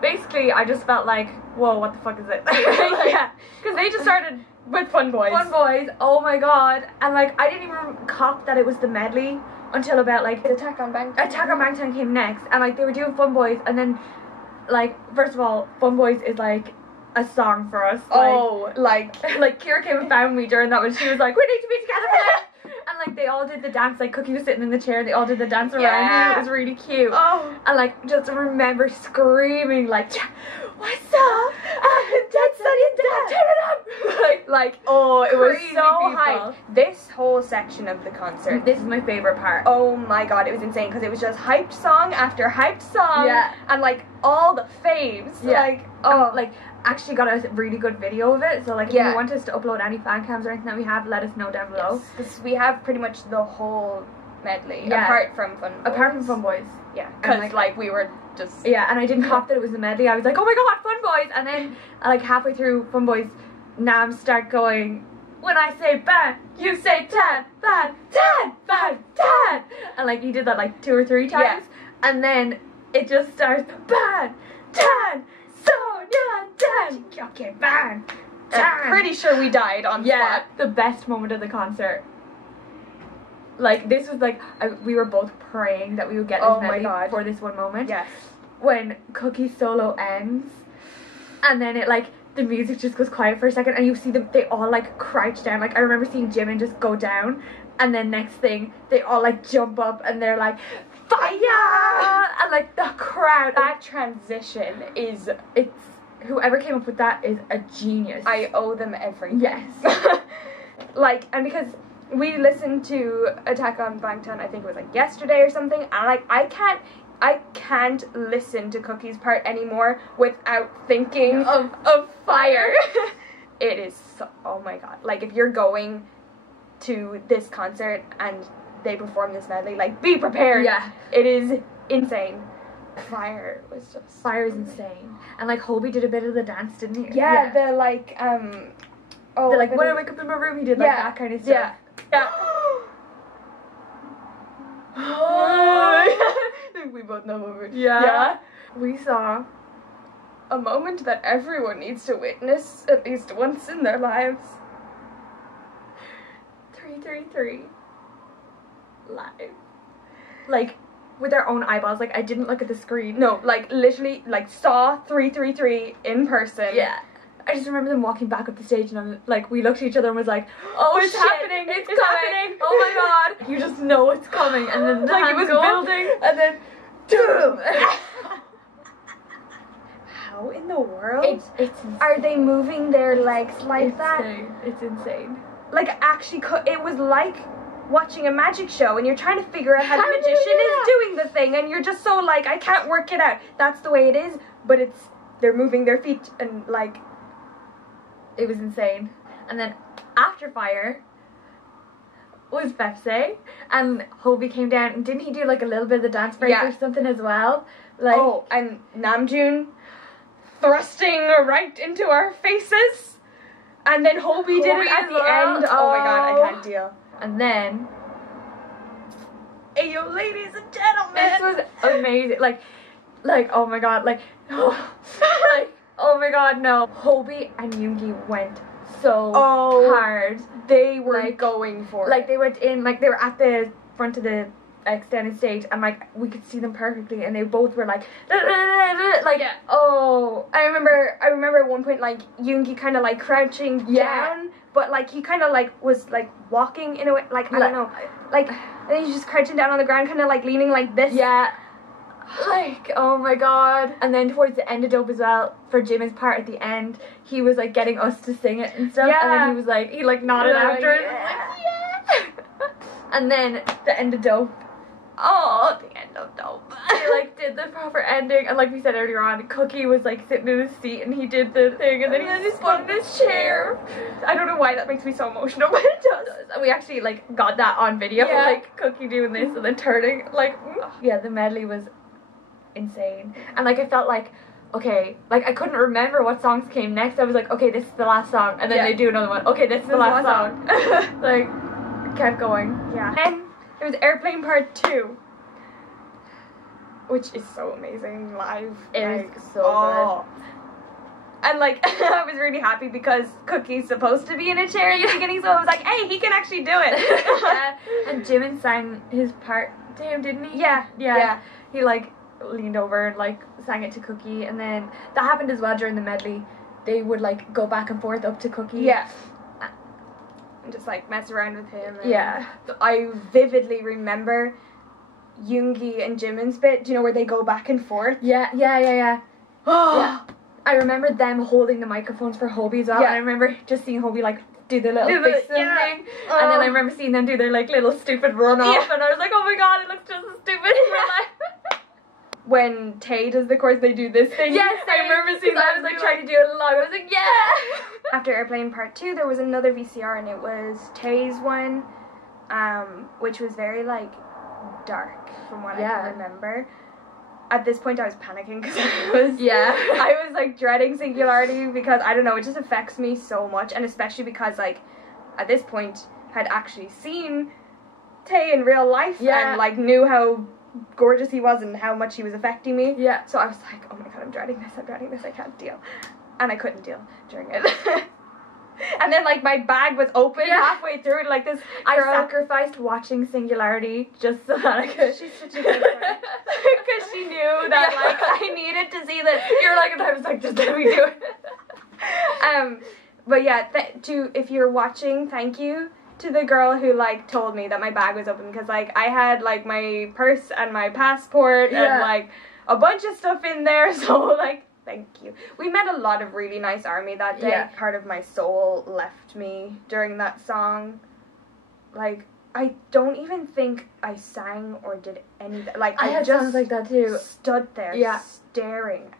basically I just felt like, whoa, what the fuck is it? Yeah, because they just started with Fun Boys. Fun Boys, oh my god. And, like, I didn't even cop that it was the medley until about, like, Attack on Bangtan came next, and, like, they were doing Fun Boys, and then, like, first of all, Fun Boys is, like, a song for us. Like, Kira came and found me during that when she was like, we need to be together for this. And, like, they all did the dance, like, Cookie was sitting in the chair, and they all did the dance around me. It was really cute. Oh. And, like, just remember screaming, like, what's up? Dead Sunny Dad, turn it up! It was crazy so people. hype. This whole section of the concert. This is my favorite part. Oh my god, it was insane, because it was just hyped song after hyped song. Yeah. And, like, all the faves. Yeah. Actually got a really good video of it, so, like, if you want us to upload any fan cams or anything that we have, let us know down below. Because we have pretty much the whole medley, Yeah. apart from Fun Boys. Yeah. Because, like, we were just... Yeah, and I didn't cop that it was the medley. I was like, oh my god, Fun Boys! And then, like, halfway through Fun Boys, Nam start going, when I say ban, you say tan, ban, tan, ban, tan! And, like, he did that, like, 2 or 3 times. Yeah. And then it just starts, ban, tan, Sonia, tan, okay, ban, tan. I'm pretty sure we died on spot. The best moment of the concert. Like, this was, like, we were both praying that we would get this medley for this one moment. Yes. When Cookie's solo ends, and then it, like, the music just goes quiet for a second, and you see them, they all, like, crouch down. Like, I remember seeing Jimin just go down, and then next thing, they all, like, jump up, and they're like, fire! And, like, the crowd. That transition is... Whoever came up with that is a genius. I owe them everything. Yes. Like, and because we listened to Attack on Bangtan, I think it was like yesterday or something, and like I can't listen to Cookie's part anymore without thinking of Fire. It is so, oh my god. Like, if you're going to this concert and they perform this medley, like, be prepared. Yeah. It is insane. Fire was just... Fire is insane. And, like, Hobie did a bit of the dance, didn't he? Yeah, the, like, the, like, when I wake up in my room, he did, like, that kind of stuff. Yeah. I think we both know what we're... Yeah. We saw a moment that everyone needs to witness at least once in their lives. 333 live. Like, with our own eyeballs. Like, I didn't look at the screen. No, like, literally, like, saw 333 in person. Yeah. I just remember them walking back up the stage, and I'm like, we looked at each other and was like, oh, it's shit, happening, it's it's coming, happening. oh my god, you just know it's coming, and then the like, hands it was go up, building, and then, boom. How in the world it's insane. are they moving their legs like that? It's insane. Like, actually, it was like watching a magic show, and you're trying to figure out how the magician is doing the thing, and you're just so like, I can't work it out. That's the way it is, but they're moving their feet, and like, it was insane. And then after Fire was Pepsi, and Hobie came down, and didn't he do like a little bit of the dance break or something as well? Like, oh, and Namjoon thrusting right into our faces, and then Hobie did it at the end. Oh my god, I can't deal. And then, hey yo, ladies and gentlemen, this was amazing. Like, oh my god, like, like, oh my god, no. Hobie and Yoongi went so hard. They were like, going for it. Like, they went in, like, they were at the front of the extended stage, and like, we could see them perfectly, and they both were like, like, oh. I remember at one point, like, Yoongi kind of like crouching down, but like, he kind of like was like walking in a way, like, I don't know, like, and he's just crouching down on the ground, kind of like leaning like this. Yeah. Like, oh my god. And then towards the end of Dope as well, for Jimin's part at the end, he was like getting us to sing it and stuff. Yeah. And then he was like, he like nodded after it. Yeah. And then the end of Dope. Oh, the end of Dope. They like did the proper ending, and like we said earlier on, Cookie was like sitting in his seat and he did the thing, and then he had his foot in his chair. I don't know why that makes me so emotional, but it does. And we actually like got that on video, like Cookie doing this and then turning, like, yeah, the medley was insane. And like, I felt like, okay, like, I couldn't remember what songs came next. I was like, okay, this is the last song, and then they do another one. Okay, this is the last song. Like, kept going. Yeah. And it was Airplane Part 2, which is so amazing live. It was so good. And like, I was really happy because Cookie's supposed to be in a chair in the beginning, so I was like, hey, he can actually do it. Yeah. And Jimin sang his part to him, didn't he? Yeah. He like leaned over and like sang it to Cookie, and then that happened as well during the medley. They would like go back and forth up to Cookie. Yeah. And just like mess around with him. And yeah. I vividly remember Yoongi and Jimin's bit, do you know, where they go back and forth? Yeah. Oh. Yeah. I remember them holding the microphones for Hobie as well, and I remember just seeing Hobie like do the little fixin' thing, and then I remember seeing them do their like little stupid run off, and I was like, oh my god, it looks just as stupid in real life. When Tay does the chorus, they do this thing. Yes, I remember seeing that. I was like trying to do it along. I was like, yeah. After Airplane Part 2, there was another VCR, and it was Tay's one, which was very like dark from what I can remember. At this point, I was panicking because I was like dreading Singularity, because I don't know, it just affects me so much, and especially because like at this point had actually seen Tay in real life and like knew how gorgeous he was and how much he was affecting me. Yeah. So I was like, oh my god, I'm dreading this, I can't deal. And I couldn't deal during it. And then like my bag was open halfway through it, like this I sacrificed watching Singularity just so that I could. She's such a good friend. Because she knew that like I needed to see this. You're like, and I was like, just let me do it. But yeah, if you're watching, thank you to the girl who like told me that my bag was open, because like I had like my purse and my passport and like a bunch of stuff in there, so like thank you. We met a lot of really nice ARMY that day. Part of my soul left me during that song. Like, I don't even think I sang or did anything. Like, I I had just songs like that too. stood there Yeah. staring.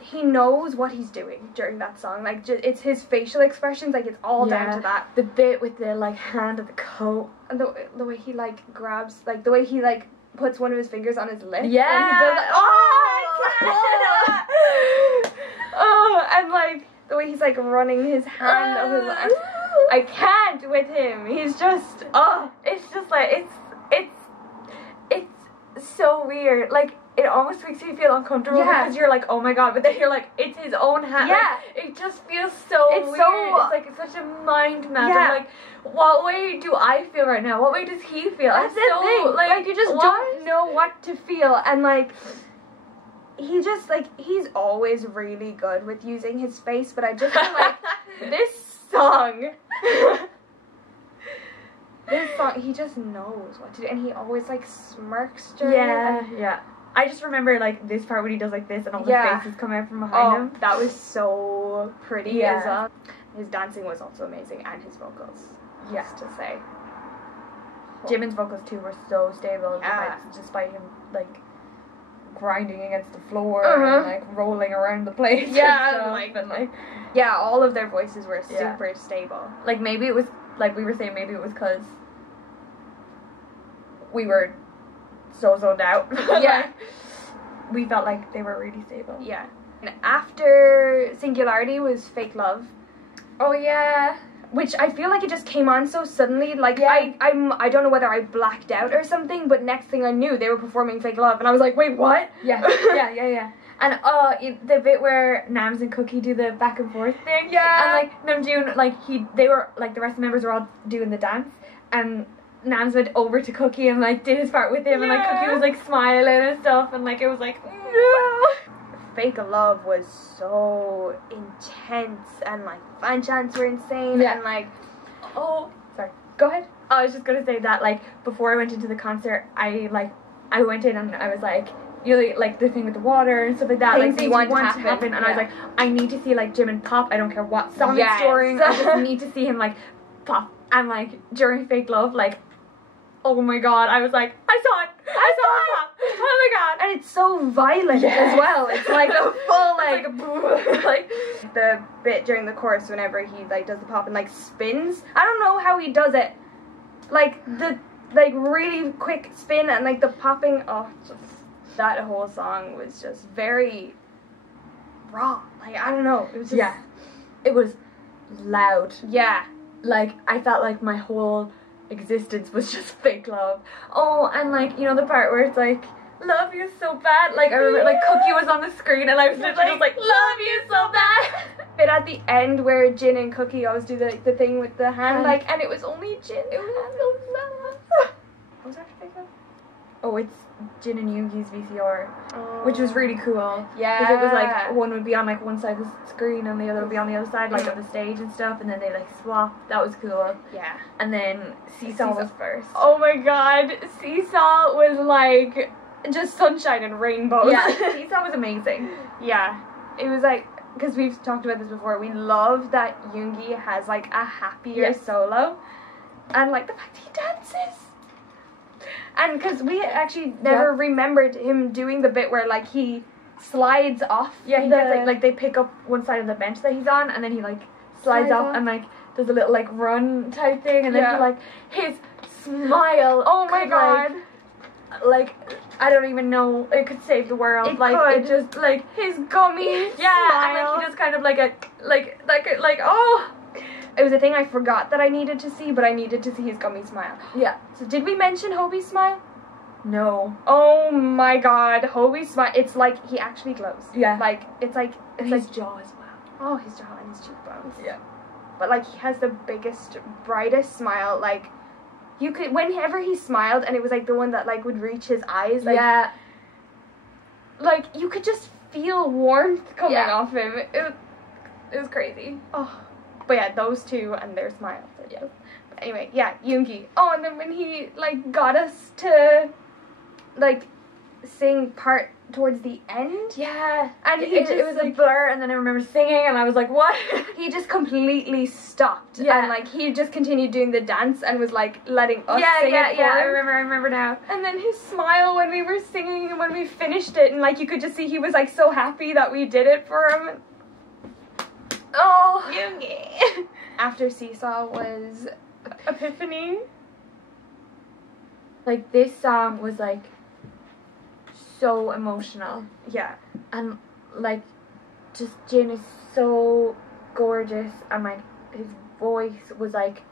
He knows what he's doing during that song. Like, it's his facial expressions. Like, it's all down to that. The bit with the like hand of the coat. And the way he like grabs, like the way he like puts one of his fingers on his lip. Yeah. And he does like, oh, and like the way he's like running his hand over his. I can't with him. He's just it's just like it's so weird. Like it almost makes you feel uncomfortable because you're like, oh my god, but then you're like, it's his own hand. Yeah. Like, it just feels so weird. It's like it's such a mind map. Yeah. I'm like, what way do I feel right now? What way does he feel? That's the thing. Like you just don't know what to feel, and like he just like he's always really good with using his face, but I just feel like this song. This song, he just knows what to do, and he always like smirks during it. Yeah. I just remember like this part when he does like this and all the faces come out from behind him. That was so pretty. Yeah. As well. His dancing was also amazing, and his vocals. Just to say, Jimin's vocals too were so stable. Yeah. Despite him like grinding against the floor and like rolling around the place. Yeah, and like yeah, all of their voices were super stable. Like maybe it was like we were saying, maybe it was because we were so zoned out. Yeah. We felt like they were really stable. Yeah. And after Singularity was Fake Love. Oh yeah. Which I feel like it just came on so suddenly. Like I don't know whether I blacked out or something, but next thing I knew they were performing Fake Love, and I was like, wait, what? Yeah. And the bit where Nams and Cookie do the back and forth thing. Yeah. And like Namjoon, like they were like the rest of the members were all doing the dance, and Nams went over to Cookie and like did his part with him, and like Cookie was like smiling and stuff, and like it was like. Fake Love was so intense, and like fan chants were insane, and like sorry, go ahead. I was just gonna say that like before I went into the concert, I went in and I was like, you know, like the thing with the water and stuff like that, Things like you want want to happen, and I was like, I need to see like Jimin pop. I don't care what song it's during. I just need to see him like pop. And like during Fake Love, like, oh my god, I was like, I saw it pop. Oh my god. And it's so violent as well. It's like a full like, like the bit during the chorus whenever he like does the pop and like spins. I don't know how he does it. Like the like really quick spin and like the popping. Oh, just that whole song was just very raw. Like I don't know. It was just, it was loud. Yeah. Like I felt like my whole existence was just Fake Love. Oh, and like, you know the part where it's like, love you so bad. Like I remember like Cookie was on the screen and I was literally just like, love you so bad. But at the end where Jin and Cookie always do the thing with the hand, like, and it was only Jin. It was so sad. What was that Fake Love? Oh, it's Jin and Yoongi's VCR, which was really cool. Yeah. Because it was like, one would be on like one side of the screen and the other would be on the other side, like of the stage and stuff, and then they like swap. That was cool. Yeah. And then Seesaw was first. Oh my god, Seesaw was like just sunshine and rainbows. Yeah, Seesaw was amazing. Yeah. It was like, because we've talked about this before, we love that Yoongi has like a happier solo, and like the fact he dances. And because we actually never remembered him doing the bit where like he slides off. Yeah, he gets like they pick up one side of the bench that he's on, and then he like slides off and like does a little like run type thing, and then he like his smile. Oh my god! Like I don't even know. It could save the world. It just like his gummy. Yeah, and like he just kind of like a like oh. It was a thing I forgot that I needed to see, but I needed to see his gummy smile. Yeah. So did we mention Hobie's smile? No. Oh my god, Hobie's smile. It's like he actually glows. Yeah. Like it's like his jaw as well. Oh, his jaw and his cheekbones. Yeah. But like he has the biggest, brightest smile. Like you could, whenever he smiled, and it was like the one that like would reach his eyes. Like, yeah. Like you could just feel warmth coming off him. It was crazy. Oh. But yeah, those two and their smiles. Yeah. But anyway, yeah, Yoongi. Oh, and then when he like got us to like sing part towards the end. Yeah. And it was a blur, and then I remember singing, and I was like, what? He just completely stopped. Yeah. And, like, he just continued doing the dance and was, like, letting us sing it for I him. remember now. And then his smile when we were singing and when we finished it, and, like, you could just see he was, like, so happy that we did it for him. Oh. After Seesaw was Epiphany. Like, this song was, like, so emotional. Yeah. And, like, just Jin is so gorgeous, and, like, his voice was, like,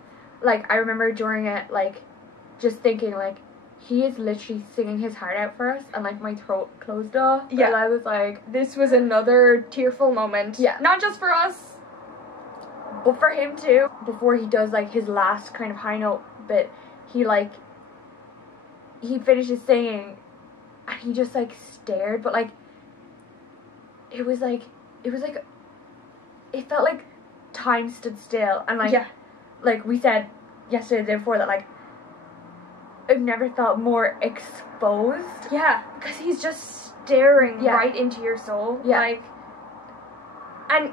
I remember during it, like, just thinking, like, he is literally singing his heart out for us, and, like, my throat closed off. Yeah. And I was like... This was another tearful moment. Yeah. Not just for us, but for him, too. Before he does, like, his last kind of high note bit, he, like... He finishes singing, and he just, like, stared, but, like... It felt like time stood still, and, like... Yeah. Like we said yesterday, the day before, that, like... I've never felt more exposed. Yeah, because he's just staring Yeah. right into your soul. Yeah. Like, and,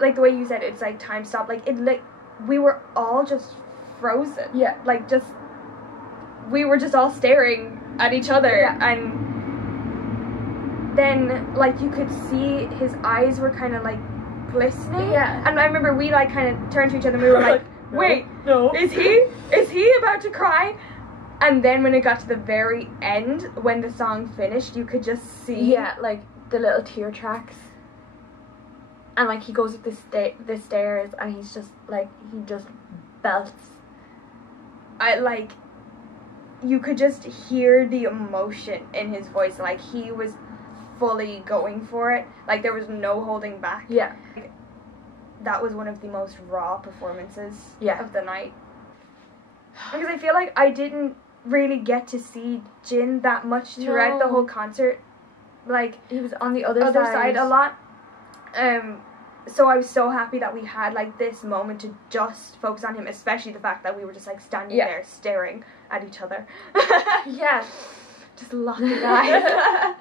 like, the way you said it, it's like time stopped. Like, it, like, we were all just frozen. Yeah. Like, just, we were just all staring at each other. Yeah. And then, like, you could see his eyes were kind of, like, glistening. Yeah. And I remember we, like, kind of turned to each other and we were like, No. wait, No. is he about to cry? And then when it got to the very end, when the song finished, you could just see. Yeah, like, the little tear tracks. And, like, he goes up the stairs, and he's just, like, he just belts. You could just hear the emotion in his voice. Like, he was fully going for it. Like, there was no holding back. Yeah. That was one of the most raw performances Yeah. of the night. Because I feel like I didn't really get to see Jin that much throughout the No. whole concert. Like, He was on the other side a lot. So I was so happy that we had, like, this moment to just focus on him, especially the fact that we were just, like, standing Yeah. there staring at each other. Yeah. Just locking eyes.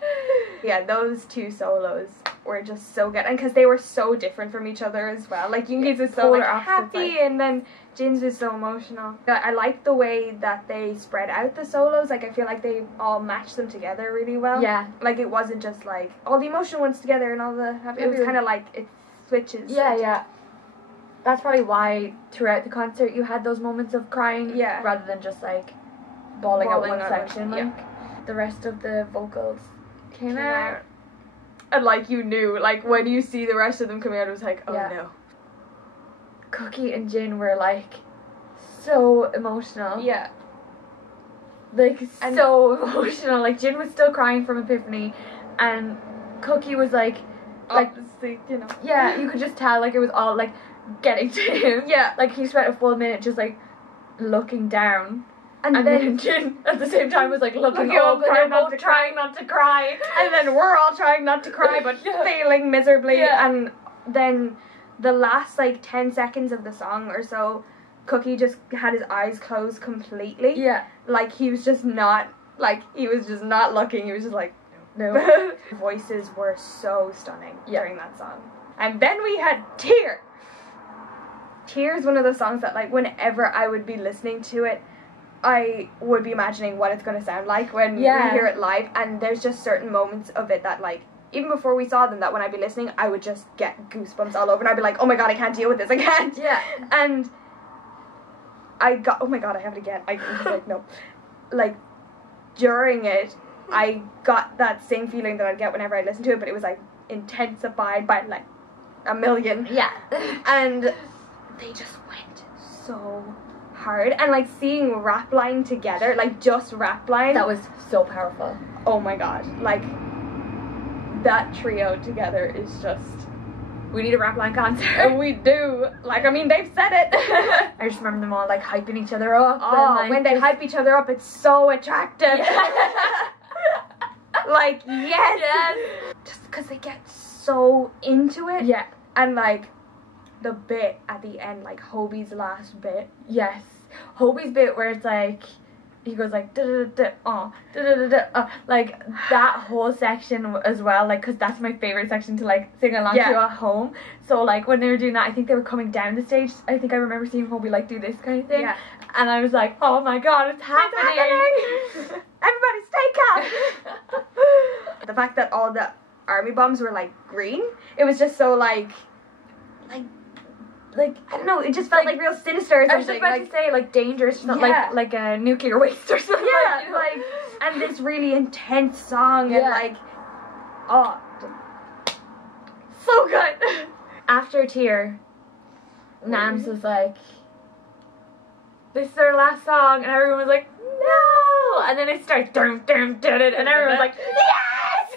Yeah, those two solos were just so good, and because they were so different from each other as well. Like, Yoongi's was so, polar like, opposites, happy, like- and then Jin's was so emotional. I like the way that they spread out the solos. Like, I feel like they all matched them together really well. Yeah. Like, it wasn't just, like, all the emotional ones together and all the happy. It was kind of like, it switches. Yeah. That's probably why throughout the concert you had those moments of crying. Yeah. Rather than just, like, bawling out Bawling one out, section. yeah. Like, the rest of the vocals came out. And, like, you knew, like, when you see the rest of them coming out, it was like, oh Yeah. no. Cookie and Jin were, like, so emotional. Yeah. Like, And- so emotional. Like, Jin was still crying from Epiphany, and Cookie was, like, Obviously, you know. yeah, you could just tell, like, it was all, like, getting to him. Yeah. Like, he spent a full minute just, like, looking down. And, And then, then Jin, at the same time, was, like, looking Looking up, up, and trying they're not both to cry. trying not to cry. and then we're all trying not to cry, but Yeah. failing miserably. Yeah. And then the last, like, 10 seconds of the song or so, Cookie just had his eyes closed completely. Yeah. Like, he was just not looking. He was just like, No. Voices were so stunning Yeah. during that song. And then we had Tear. Tear is one of those songs that, like, whenever I would be listening to it, I would be imagining what it's going to sound like when we Yeah. hear it live. And there's just certain moments of it that, like, even before we saw them, that when I'd be listening, I would just get goosebumps all over. And I'd be like, oh my god, I can't deal with this. I can't. Yeah. And oh my god, I have it again. I'm just like, no. Like, during it, I got that same feeling that I'd get whenever I listen to it, but it was, like, intensified by, like, a million. Yeah. And they just went so hard. And, like, seeing rap line together, like, just rap line. That was so powerful. Oh my god. Like, that trio together is just... We need a rap line concert. And we do. Like, I mean, they've said it. I just remember them all, like, hyping each other up. Oh, and, like, when they just- hype each other up, it's so attractive. Yeah. Like, yes. Yes. Just because they get so into it. Yeah. And, like, the bit at the end, like, Hobie's last bit. Yes. Hobie's bit where it's like, he goes like da da da da da da, like that whole section as well, like, because that's my favorite section to like sing along to at home. So like when they were doing that, I think they were coming down the stage. I think I remember seeing Hobie like do this kind of thing, and I was like, oh my god, it's happening. Everybody stay calm. The fact that all the army bombs were like green, it was just so like I don't know, it just felt like real sinister or something. I was just about to say like dangerous, not like a nuclear waste or something. Yeah, like, you know? like, and this really intense song and like, oh, so good. After a tear, Nams was like, this is our last song, and everyone was like, no, and then it starts dum dum dum, and everyone was like, yes.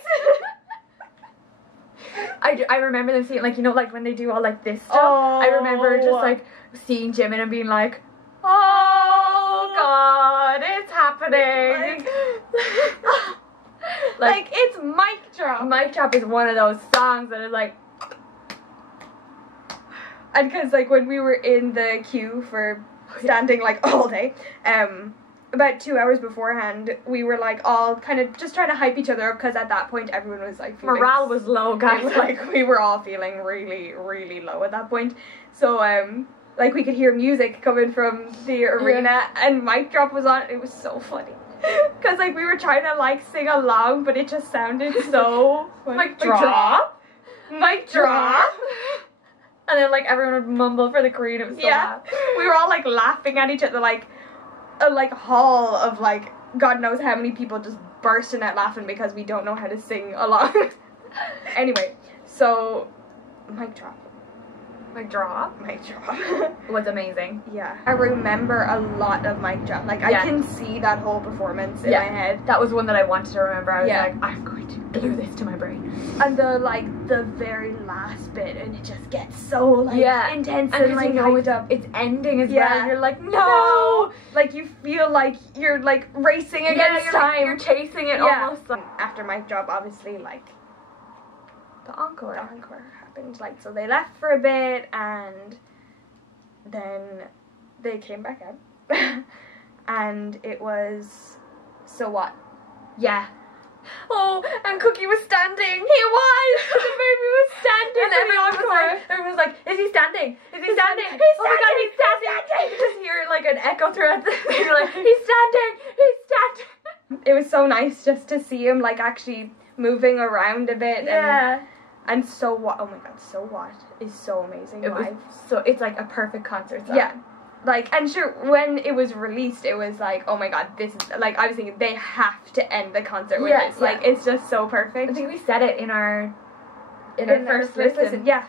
I remember them seeing, like, you know, like when they do all like this stuff. I remember just like seeing Jimin and being like, oh god, it's happening. Like it's mic drop. Mic drop is one of those songs that is like, and because like when we were in the queue for standing like all day, about 2 hours beforehand, we were like all kind of just trying to hype each other up, because at that point everyone was like feeling, morale was low, guys. It was like we were all feeling really, really low at that point. So like we could hear music coming from the arena, and mic drop was on. It was so funny because like we were trying to like sing along, but it just sounded so mic drop. And then like everyone would mumble for the Korean. It was so bad. We were all like laughing at each other, like a like hall of like God knows how many people just bursting out laughing because we don't know how to sing along. Anyway, so mic drop was amazing. I remember a lot of mic drop. Like I can see that whole performance in my head. That was one that I wanted to remember. I was like, I'm going to glue this to my brain. And the very last bit, and it just gets so like intense and like you know it's ending as well. And you're like, no! Like you feel like you're like racing against time. You're chasing it almost. After mic drop, obviously like the encore happened. Like so they left for a bit, and then they came back out, and it was so what? Yeah. Oh, and Cookie was standing. He was. The baby was standing, and everyone was like, "Is he standing? Is he standing? He's oh my god, he's standing!" You just hear like an echo throughout the thing. You're like, "He's standing! He's standing!" It was so nice just to see him like actually moving around a bit. And so what? Oh my god, so what is so amazing live. So it's like a perfect concert song. Yeah. Like, and sure, when it was released, it was like, oh my god, this is, like, I was thinking, they have to end the concert with this. Like, it's just so perfect. I think we said it in our first listen. Yeah.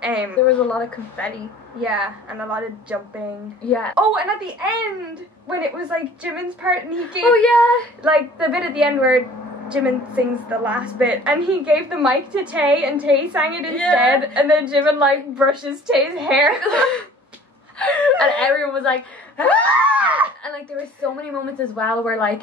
There was a lot of confetti. Yeah, and a lot of jumping. Yeah. Oh, and at the end, when it was, like, Jimin's part, and he gave... Oh, yeah! Like, the bit at the end where Jimin sings the last bit, and he gave the mic to Tae, and Tae sang it instead, and then Jimin, like, brushes Tae's hair. And everyone was like, ah! And like there were so many moments as well where like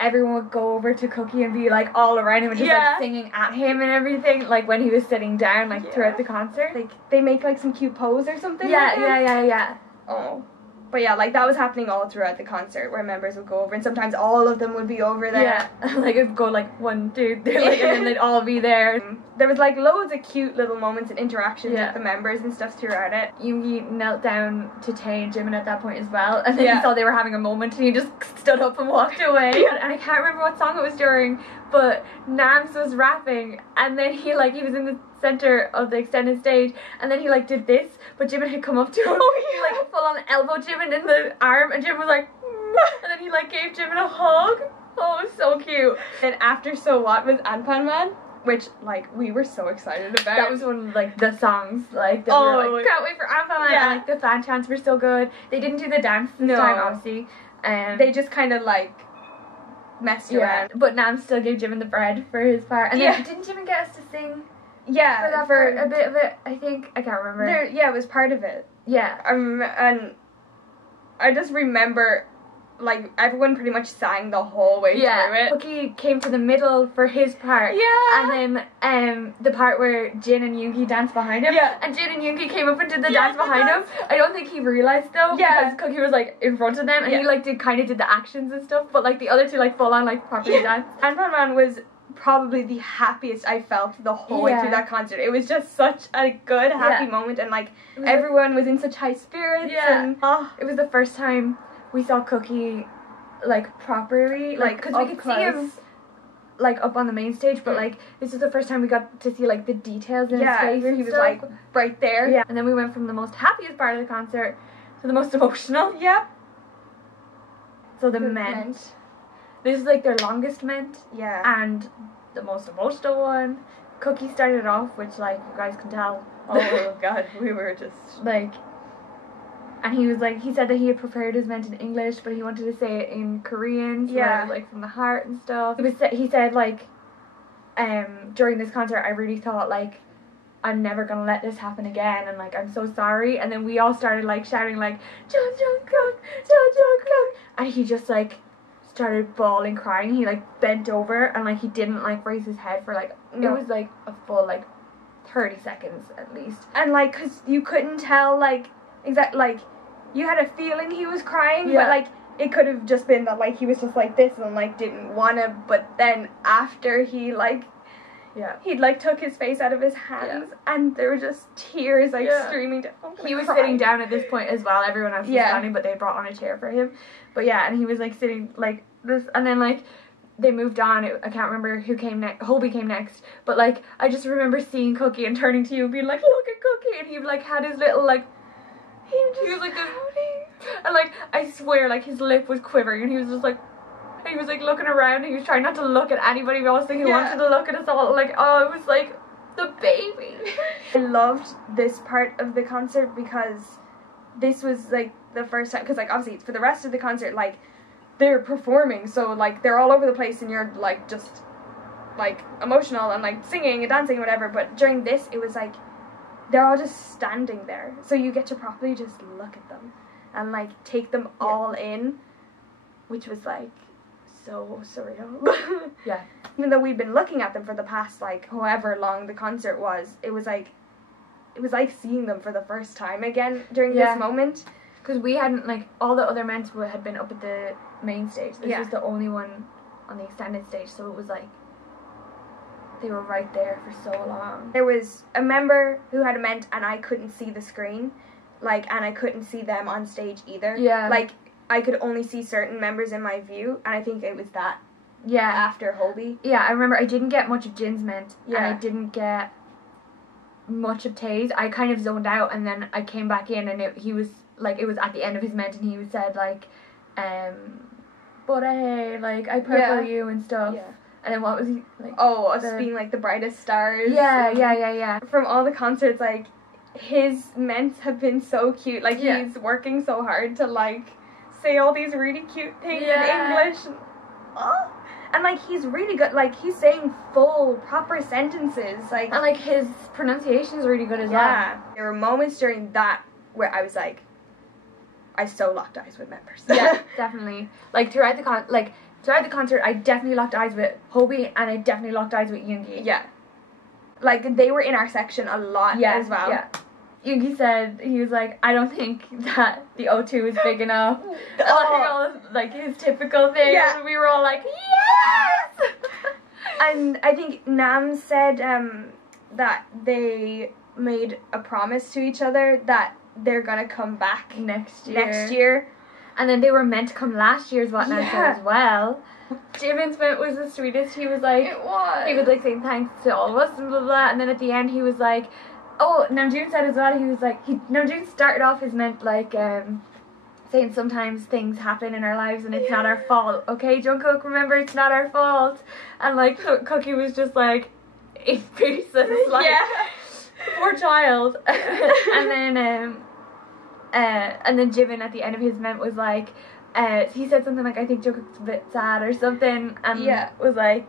everyone would go over to Cookie and be like all around him and just like singing at him and everything, like when he was sitting down like throughout the concert. Like they make like some cute pose or something. Yeah. Oh. But yeah, like that was happening all throughout the concert where members would go over, and sometimes all of them would be over there. Yeah, like it'd go like 1, 2, 3, like, and then they'd all be there. There was like loads of cute little moments and interactions with the members and stuff throughout it. Yoongi knelt down to Tae and Jimin at that point as well, and then he saw they were having a moment and he just stood up and walked away. And I can't remember what song it was during, but Nams was rapping, and then he was in the center of the extended stage, and then he like did this, but Jimin had come up to him. He like full on elbow Jimin in the arm, and Jimin was like, and then he like gave Jimin a hug. Oh, it was so cute. And after So What was Anpan Man, which like we were so excited about. That was one of like the songs like that we were like, can't wait for Anpan Man. And like the fan chants were so good. They didn't do the dance this time, obviously, and they just kind of like messed around. But Nam still gave Jimin the bread for his part, and then didn't Jimin get us to sing? Yeah, for a bit of it, I think. I can't remember. It was part of it. Yeah. And I just remember, like, everyone pretty much sang the whole way through it. Cookie came to the middle for his part. Yeah. And then the part where Jin and Yoongi danced behind him. Yeah. And Jin and Yoongi came up and did the dance behind him. I don't think he realised though. Yeah. Because Cookie was like in front of them and he like did the actions and stuff. But like the other two like full on like properly danced. And Fan Man was probably the happiest I felt the whole way through that concert. It was just such a good, happy moment. And like everyone was in such high spirits. Yeah. And, it was the first time we saw Cookie like properly, like because we could see him like up on the main stage, but like this is the first time we got to see like the details in his face. Where he was like right there. Yeah, and then we went from the most happiest part of the concert to the most emotional. Yeah. So the Ment. This is like their longest Ment. Yeah. And the most emotional one. Cookie started off, which like you guys can tell. Oh god, we were just like. And he was like, he said that he had prepared his Ment in English, but he wanted to say it in Korean, so it was, like, from the heart and stuff. He said, like, during this concert, I really thought, like, I'm never gonna let this happen again, and, like, I'm so sorry. And then we all started, like, shouting, like, Jungkook, Jungkook, and he just, like, started bawling, crying. He, like, bent over, and, like, he didn't, like, raise his head for, like, it was, like, a full, like, 30 seconds, at least. And, like, because you couldn't tell, like, exactly, like, you had a feeling he was crying, but, like, it could have just been that, like, he was just like this and, like, didn't wanna, but then after he, like, he'd, like, took his face out of his hands, and there were just tears, like, streaming down. He was sitting down at this point as well. Everyone else was standing, but they brought on a chair for him. But, and he was, like, sitting, like, this, and then, like, they moved on. I can't remember who came next. Hobie came next. But, like, I just remember seeing Cookie and turning to you and being like, look at Cookie, and he, like, had his little, like, he was like this, and like I swear like his lip was quivering and he was just like looking around and he was trying not to look at anybody else and he wanted to look at us all, like, oh, it was like the baby. I loved this part of the concert because this was like the first time, because like obviously for the rest of the concert like they're performing, so like they're all over the place and you're like just like emotional and like singing and dancing and whatever, but during this it was like they're all just standing there, so you get to properly just look at them and like take them all in, which was like so surreal. Even though we'd been looking at them for the past like however long the concert was, it was like seeing them for the first time again during this moment, because we hadn't, like, all the other Ments had been up at the main stage. This was the only one on the extended stage, so it was like they were right there for so long. There was a member who had a Ment and I couldn't see the screen, like, and I couldn't see them on stage either. Like, I could only see certain members in my view, and I think it was that. After Hobie. I remember I didn't get much of Jin's Ment, and I didn't get much of Tae's. I kind of zoned out, and then I came back in, and he was, like, it was at the end of his Ment, and he said, like, but hey, like, I purple you and stuff. And then what was he, like? Oh, us being, like, the brightest stars. Yeah. From all the concerts, like, his Ments have been so cute. Like, he's working so hard to, like, say all these really cute things in English. And, like, he's really good. Like, he's saying full, proper sentences. Like, and, like, his pronunciation is really good as well. There were moments during that where I was like, I so locked eyes with members. Definitely. Like, throughout the concert, I definitely locked eyes with Hobie, and I definitely locked eyes with Yoongi. Like, they were in our section a lot as well. Yoongi said, he was like, I don't think that the O2 is big enough. Like, his typical thing. And we were all like, yes! And I think Nam said that they made a promise to each other that they're gonna come back next year. And then they were meant to come last year, is what Nam said as well. Jimin's Ment was the sweetest. He was like, he was like saying thanks to all of us and blah blah. And then at the end, he was like, oh, Namjoon said as well. He was like, Namjoon started off his Ment like saying sometimes things happen in our lives and it's not our fault. Okay, Jungkook, remember it's not our fault. And like Cookie was just like in pieces, like poor child. and then Jimin at the end of his Ment was like, he said something like, I think Jungkook's a bit sad or something, and was like,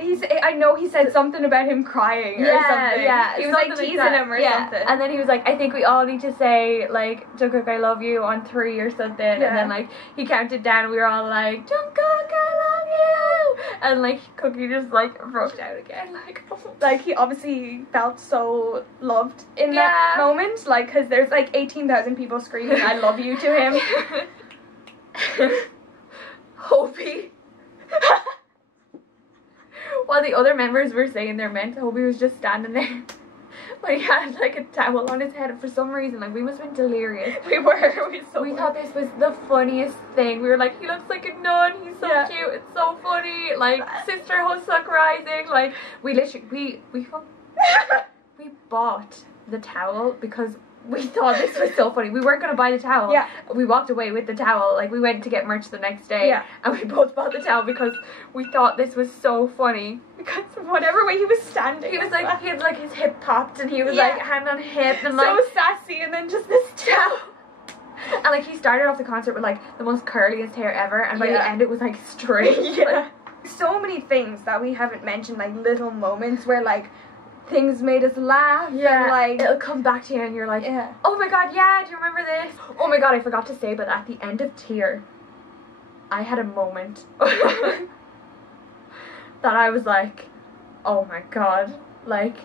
I know he said something about him crying or something. Yeah, He was like something teasing that. him or something. And then he was like, I think we all need to say, like, Jungkook, I love you on 3 or something. And then, like, he counted down and we were all like, Jungkook, I love you! And, like, Cookie just, like, broke down again. Like, he obviously felt so loved in that moment. Like, because there's, like, 18,000 people screaming, I love you to him. Hobie. While the other members were saying their meant, Hobie was just standing there. But he had like a towel on his head, and for some reason, like, we must have been delirious. We thought this was the funniest thing. We were like, he looks like a nun, he's so cute, it's so funny, like, sisterhood suck rising. Like, we literally, we bought the towel because we thought this was so funny. We weren't going to buy the towel. Yeah. We walked away with the towel. Like, we went to get merch the next day. Yeah. And we both bought the towel because we thought this was so funny. Because of whatever way he was standing. He was like, he had like his hip popped and he was like hand on hip and like. So sassy, and then just this towel. And like, he started off the concert with like the most curliest hair ever, and by the end it was like straight. Like, so many things that we haven't mentioned, like little moments where like things made us laugh. Yeah, and, like, it'll come back to you and you're like, oh my god, yeah, do you remember this? Oh my god, I forgot to say, but at the end of Tear, I had a moment that I was like, oh my god, like,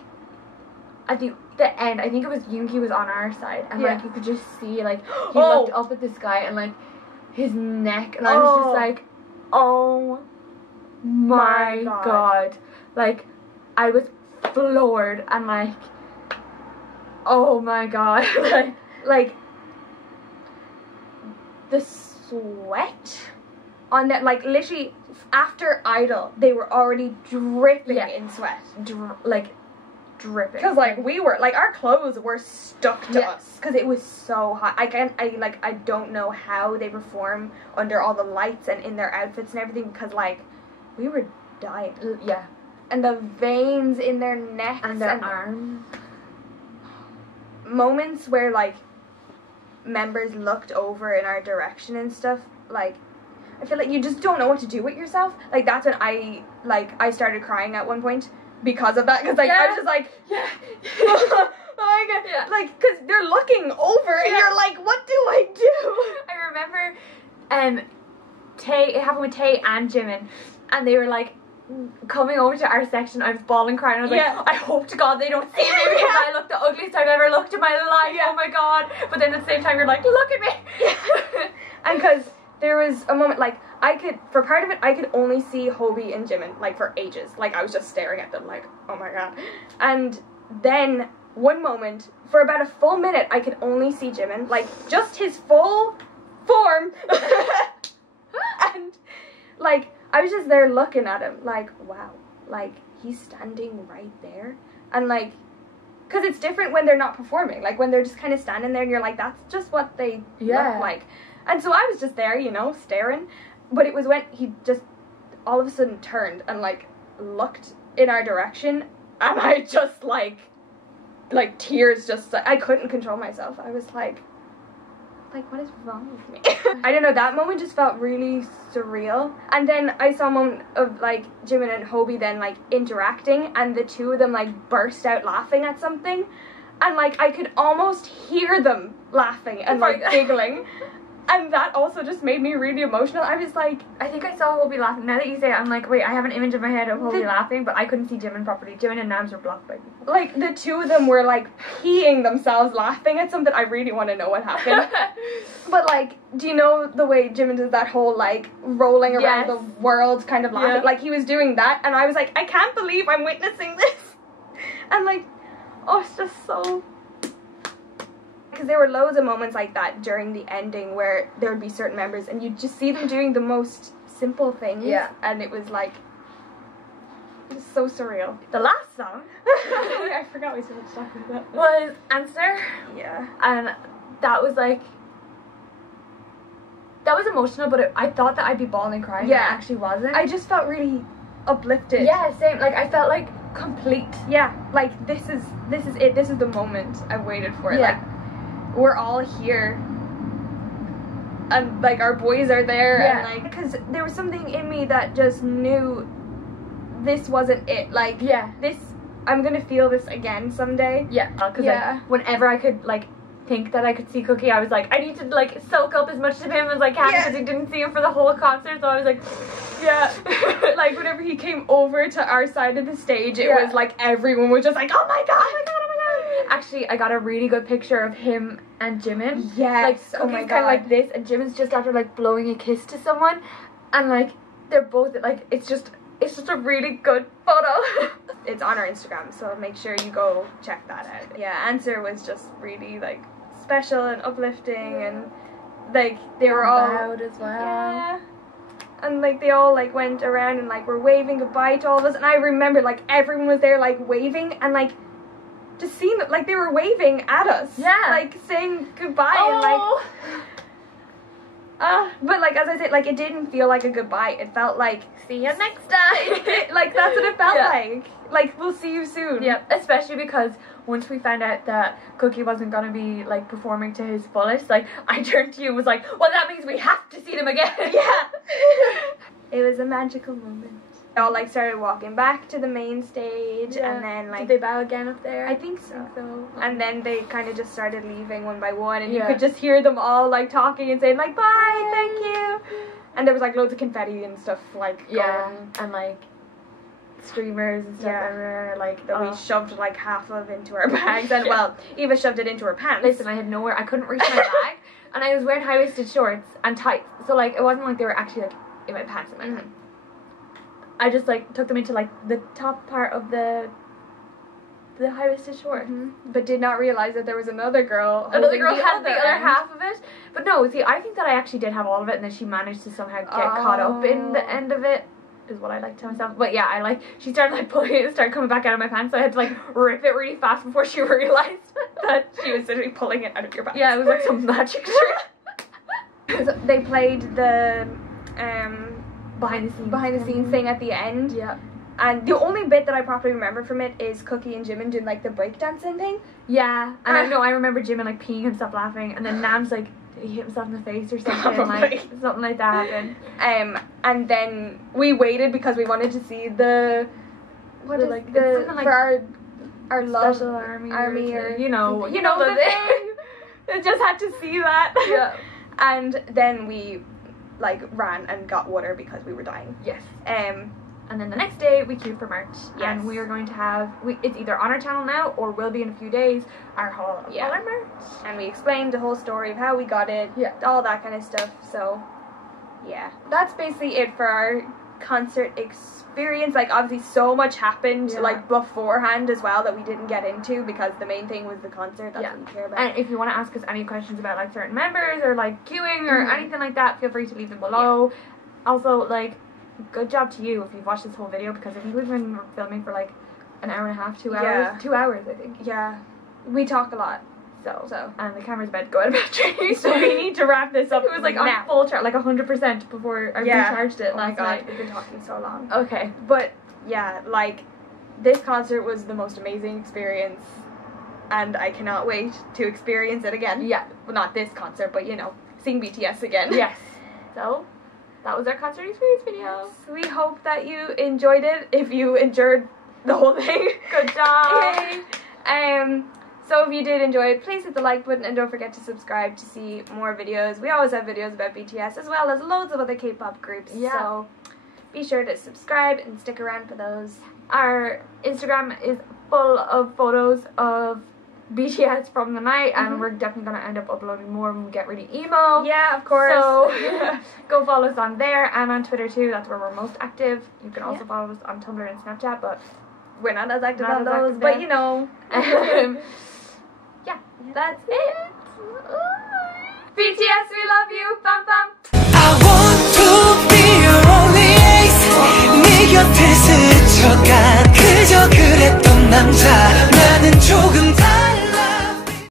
at the end, I think it was Yoongi was on our side, and like, you could just see, like, he looked up at the sky, and like, his neck, and I was just like, oh my god, like, I was floored, and like, oh my god, like the sweat on that, like, literally after Idol they were already dripping in sweat, dripping, because like we were like, our clothes were stuck to us because it was so hot. I don't know how they perform under all the lights and in their outfits and everything, because like we were dying. And the veins in their necks and their arms. Moments where like members looked over in our direction and stuff, like, I feel like you just don't know what to do with yourself. Like, that's when I started crying at one point because of that, because like I was just like, like, because they're looking over and you're like, what do I do? I remember it happened with Tay and Jimin, and they were like coming over to our section. I was bawling, crying. I was like, I hope to God they don't see me because I look the ugliest I've ever looked in my life. Oh my god. But then at the same time you're like, look at me. And because there was a moment, like, for part of it, I could only see Hobie and Jimin, like, for ages. Like, I was just staring at them, like, oh my god. And then, one moment, for about a full minute, I could only see Jimin, like, just his full form. And, like, I was just there looking at him, like, wow, like, he's standing right there. And, like, because it's different when they're not performing. Like, when they're just kind of standing there and you're like, that's just what they look like. And so I was just there, you know, staring. But it was when he just all of a sudden turned and, like, looked in our direction. And I just, like tears just, I couldn't control myself. I was like, what is wrong with me? I don't know, that moment just felt really surreal. And then I saw a moment of, like, Jimin and Hobie then, like, interacting, and the two of them, like, burst out laughing at something. And, like, I could almost hear them laughing and, like, giggling. And that also just made me really emotional. I was like, I think I saw Hobie laughing. Now that you say it, I'm like, wait, I have an image in my head of Hobie laughing, but I couldn't see Jimin properly. Jimin and Nams were blocked by people. Like, the two of them were, like, peeing themselves laughing at something. I really want to know what happened. But, like, do you know the way Jimin does that whole, like, rolling around the world kind of laughing? Like, he was doing that, and I was like, I can't believe I'm witnessing this. And, like, oh, it's just so... Because there were loads of moments like that during the ending where there would be certain members and you'd just see them doing the most simple things. And it was like, it was so surreal. The last song, I forgot we started talking about that, was Answer. And that was like, that was emotional, but I thought that I'd be bawling and crying. And it actually wasn't. I just felt really uplifted. Yeah, same. Like, I felt like complete. Yeah, like, this is it. This is the moment I've waited for. Like, we're all here, and like, our boys are there, and like, because there was something in me that just knew this wasn't it. Like, Yeah. this, I'm gonna feel this again someday. Yeah, because Yeah. like whenever I could like think that I could see Cookie, I was like, I need to like soak up as much of him as I can Yeah. because I didn't see him for the whole concert. So I was like, Yeah. Like, whenever he came over to our side of the stage, it Yeah. was like everyone was just like, oh my god, oh my god, oh my god. Actually, I got a really good picture of him and Jimin. Yes. Like Oh Cookie's my kind god. of like this, and Jimin's just after like blowing a kiss to someone, and like they're both like it's just a really good photo. It's on our Instagram, so make sure you go check that out. Yeah, Answer was just really like special and uplifting, and like they were all loud as well. yeah, and like they all like went around and like were waving goodbye to all of us, and I remember like everyone was there like waving and like just seeing that like they were waving at us, Yeah. like saying goodbye and like. But like as I said, like it didn't feel like a goodbye. It felt like See you next time. like that's what it felt Yeah. like. Like we'll see you soon. Yep, especially because once we found out that Cookie wasn't gonna be like performing to his fullest, like I turned to you and was like, well, that means we have to see them again. Yeah. It was a magical moment. They all like started walking back to the main stage, Yeah. and then like Did they bow again up there? I think so. so. And then they kind of just started leaving one by one, and Yeah. you could just hear them all like talking and saying like bye, thank you. And there was like loads of confetti and stuff like Yeah, going, and like streamers and stuff Yeah. everywhere. Like that we oh. shoved like half of into our bags, and Yeah. well, Eva shoved it into her pants. Listen, I had nowhere. I couldn't reach my bag, and I was wearing high-waisted shorts and tights, so like it wasn't like they were actually like in my pants in my hand. I just like took them into like the top part of the high-waisted short. But did not realize that there was another girl. Another holding girl had the other end. half of it, but no. See, I think that I actually did have all of it, and then she managed to somehow get caught up in the Oh. end of it. Is what I like to tell myself. But yeah, I like she started like pulling it, and started coming back out of my pants, so I had to like rip it really fast before she realized that She was literally pulling it out of your pants. yeah, it was like some magic trick. So they played the Behind the scenes thing at the end. Yeah. And the only bit that I properly remember from it is Cookie and Jimin doing like the breakdancing thing. Yeah, and I know I remember Jimin like peeing and stop laughing, and then Nam's like he hit himself in the face or something, Probably. like something like that happened. And then we waited because we wanted to see the what The, is like, the it's something like for our love Special army or you know the the thing. I just had to see that. Yeah. And then we like ran and got water because we were dying. Yes. Um And then the next day we queued for merch. Yes. And we are going to have it's either on our channel now or will be in a few days our haul of Yeah. all our merch. and we explained the whole story of how we got it, Yeah. all that kind of stuff. So yeah, that's basically it for our concert experience. Like obviously so much happened Yeah. like beforehand as well that we didn't get into because the main thing was the concert. That's Yeah. what we care about. And if you want to ask us any questions about like certain members or like queuing or Mhm. anything like that, feel free to leave them below. Also, like, good job to you if you've watched this whole video, because I think we've been filming for like an hour and a half, 2 hours. Yeah. 2 hours, I think. Yeah, we talk a lot. So. And the camera's about to go out of battery. So we need to wrap this up. It was like now. on full charge, like 100% before I Yeah. recharged it Oh my last god, night. we've been talking so long. Okay. But yeah, like this concert was the most amazing experience, and I cannot wait to experience it again. Yeah. Well, not this concert, but you know, seeing BTS again. Yes. So, that was our concert experience video. So we hope that you enjoyed it. If you enjoyed the whole thing, Good job. Yay. So if you did enjoy it, please hit the like button and don't forget to subscribe to see more videos. We always have videos about BTS as well as loads of other K-pop groups. Yeah. So be sure to subscribe and stick around for those. Our Instagram is full of photos of BTS from the night, and we're definitely going to end up uploading more when we get really emo. Yeah, of course. So, go follow us on there and on Twitter too. That's where we're most active. You can also follow us on Tumblr and Snapchat, but we're not as active Not on as those, active but there. you know. Yeah, That's it. BTS, we love you. Bum bum. I want to be your only ace 네 곁에 스쳐가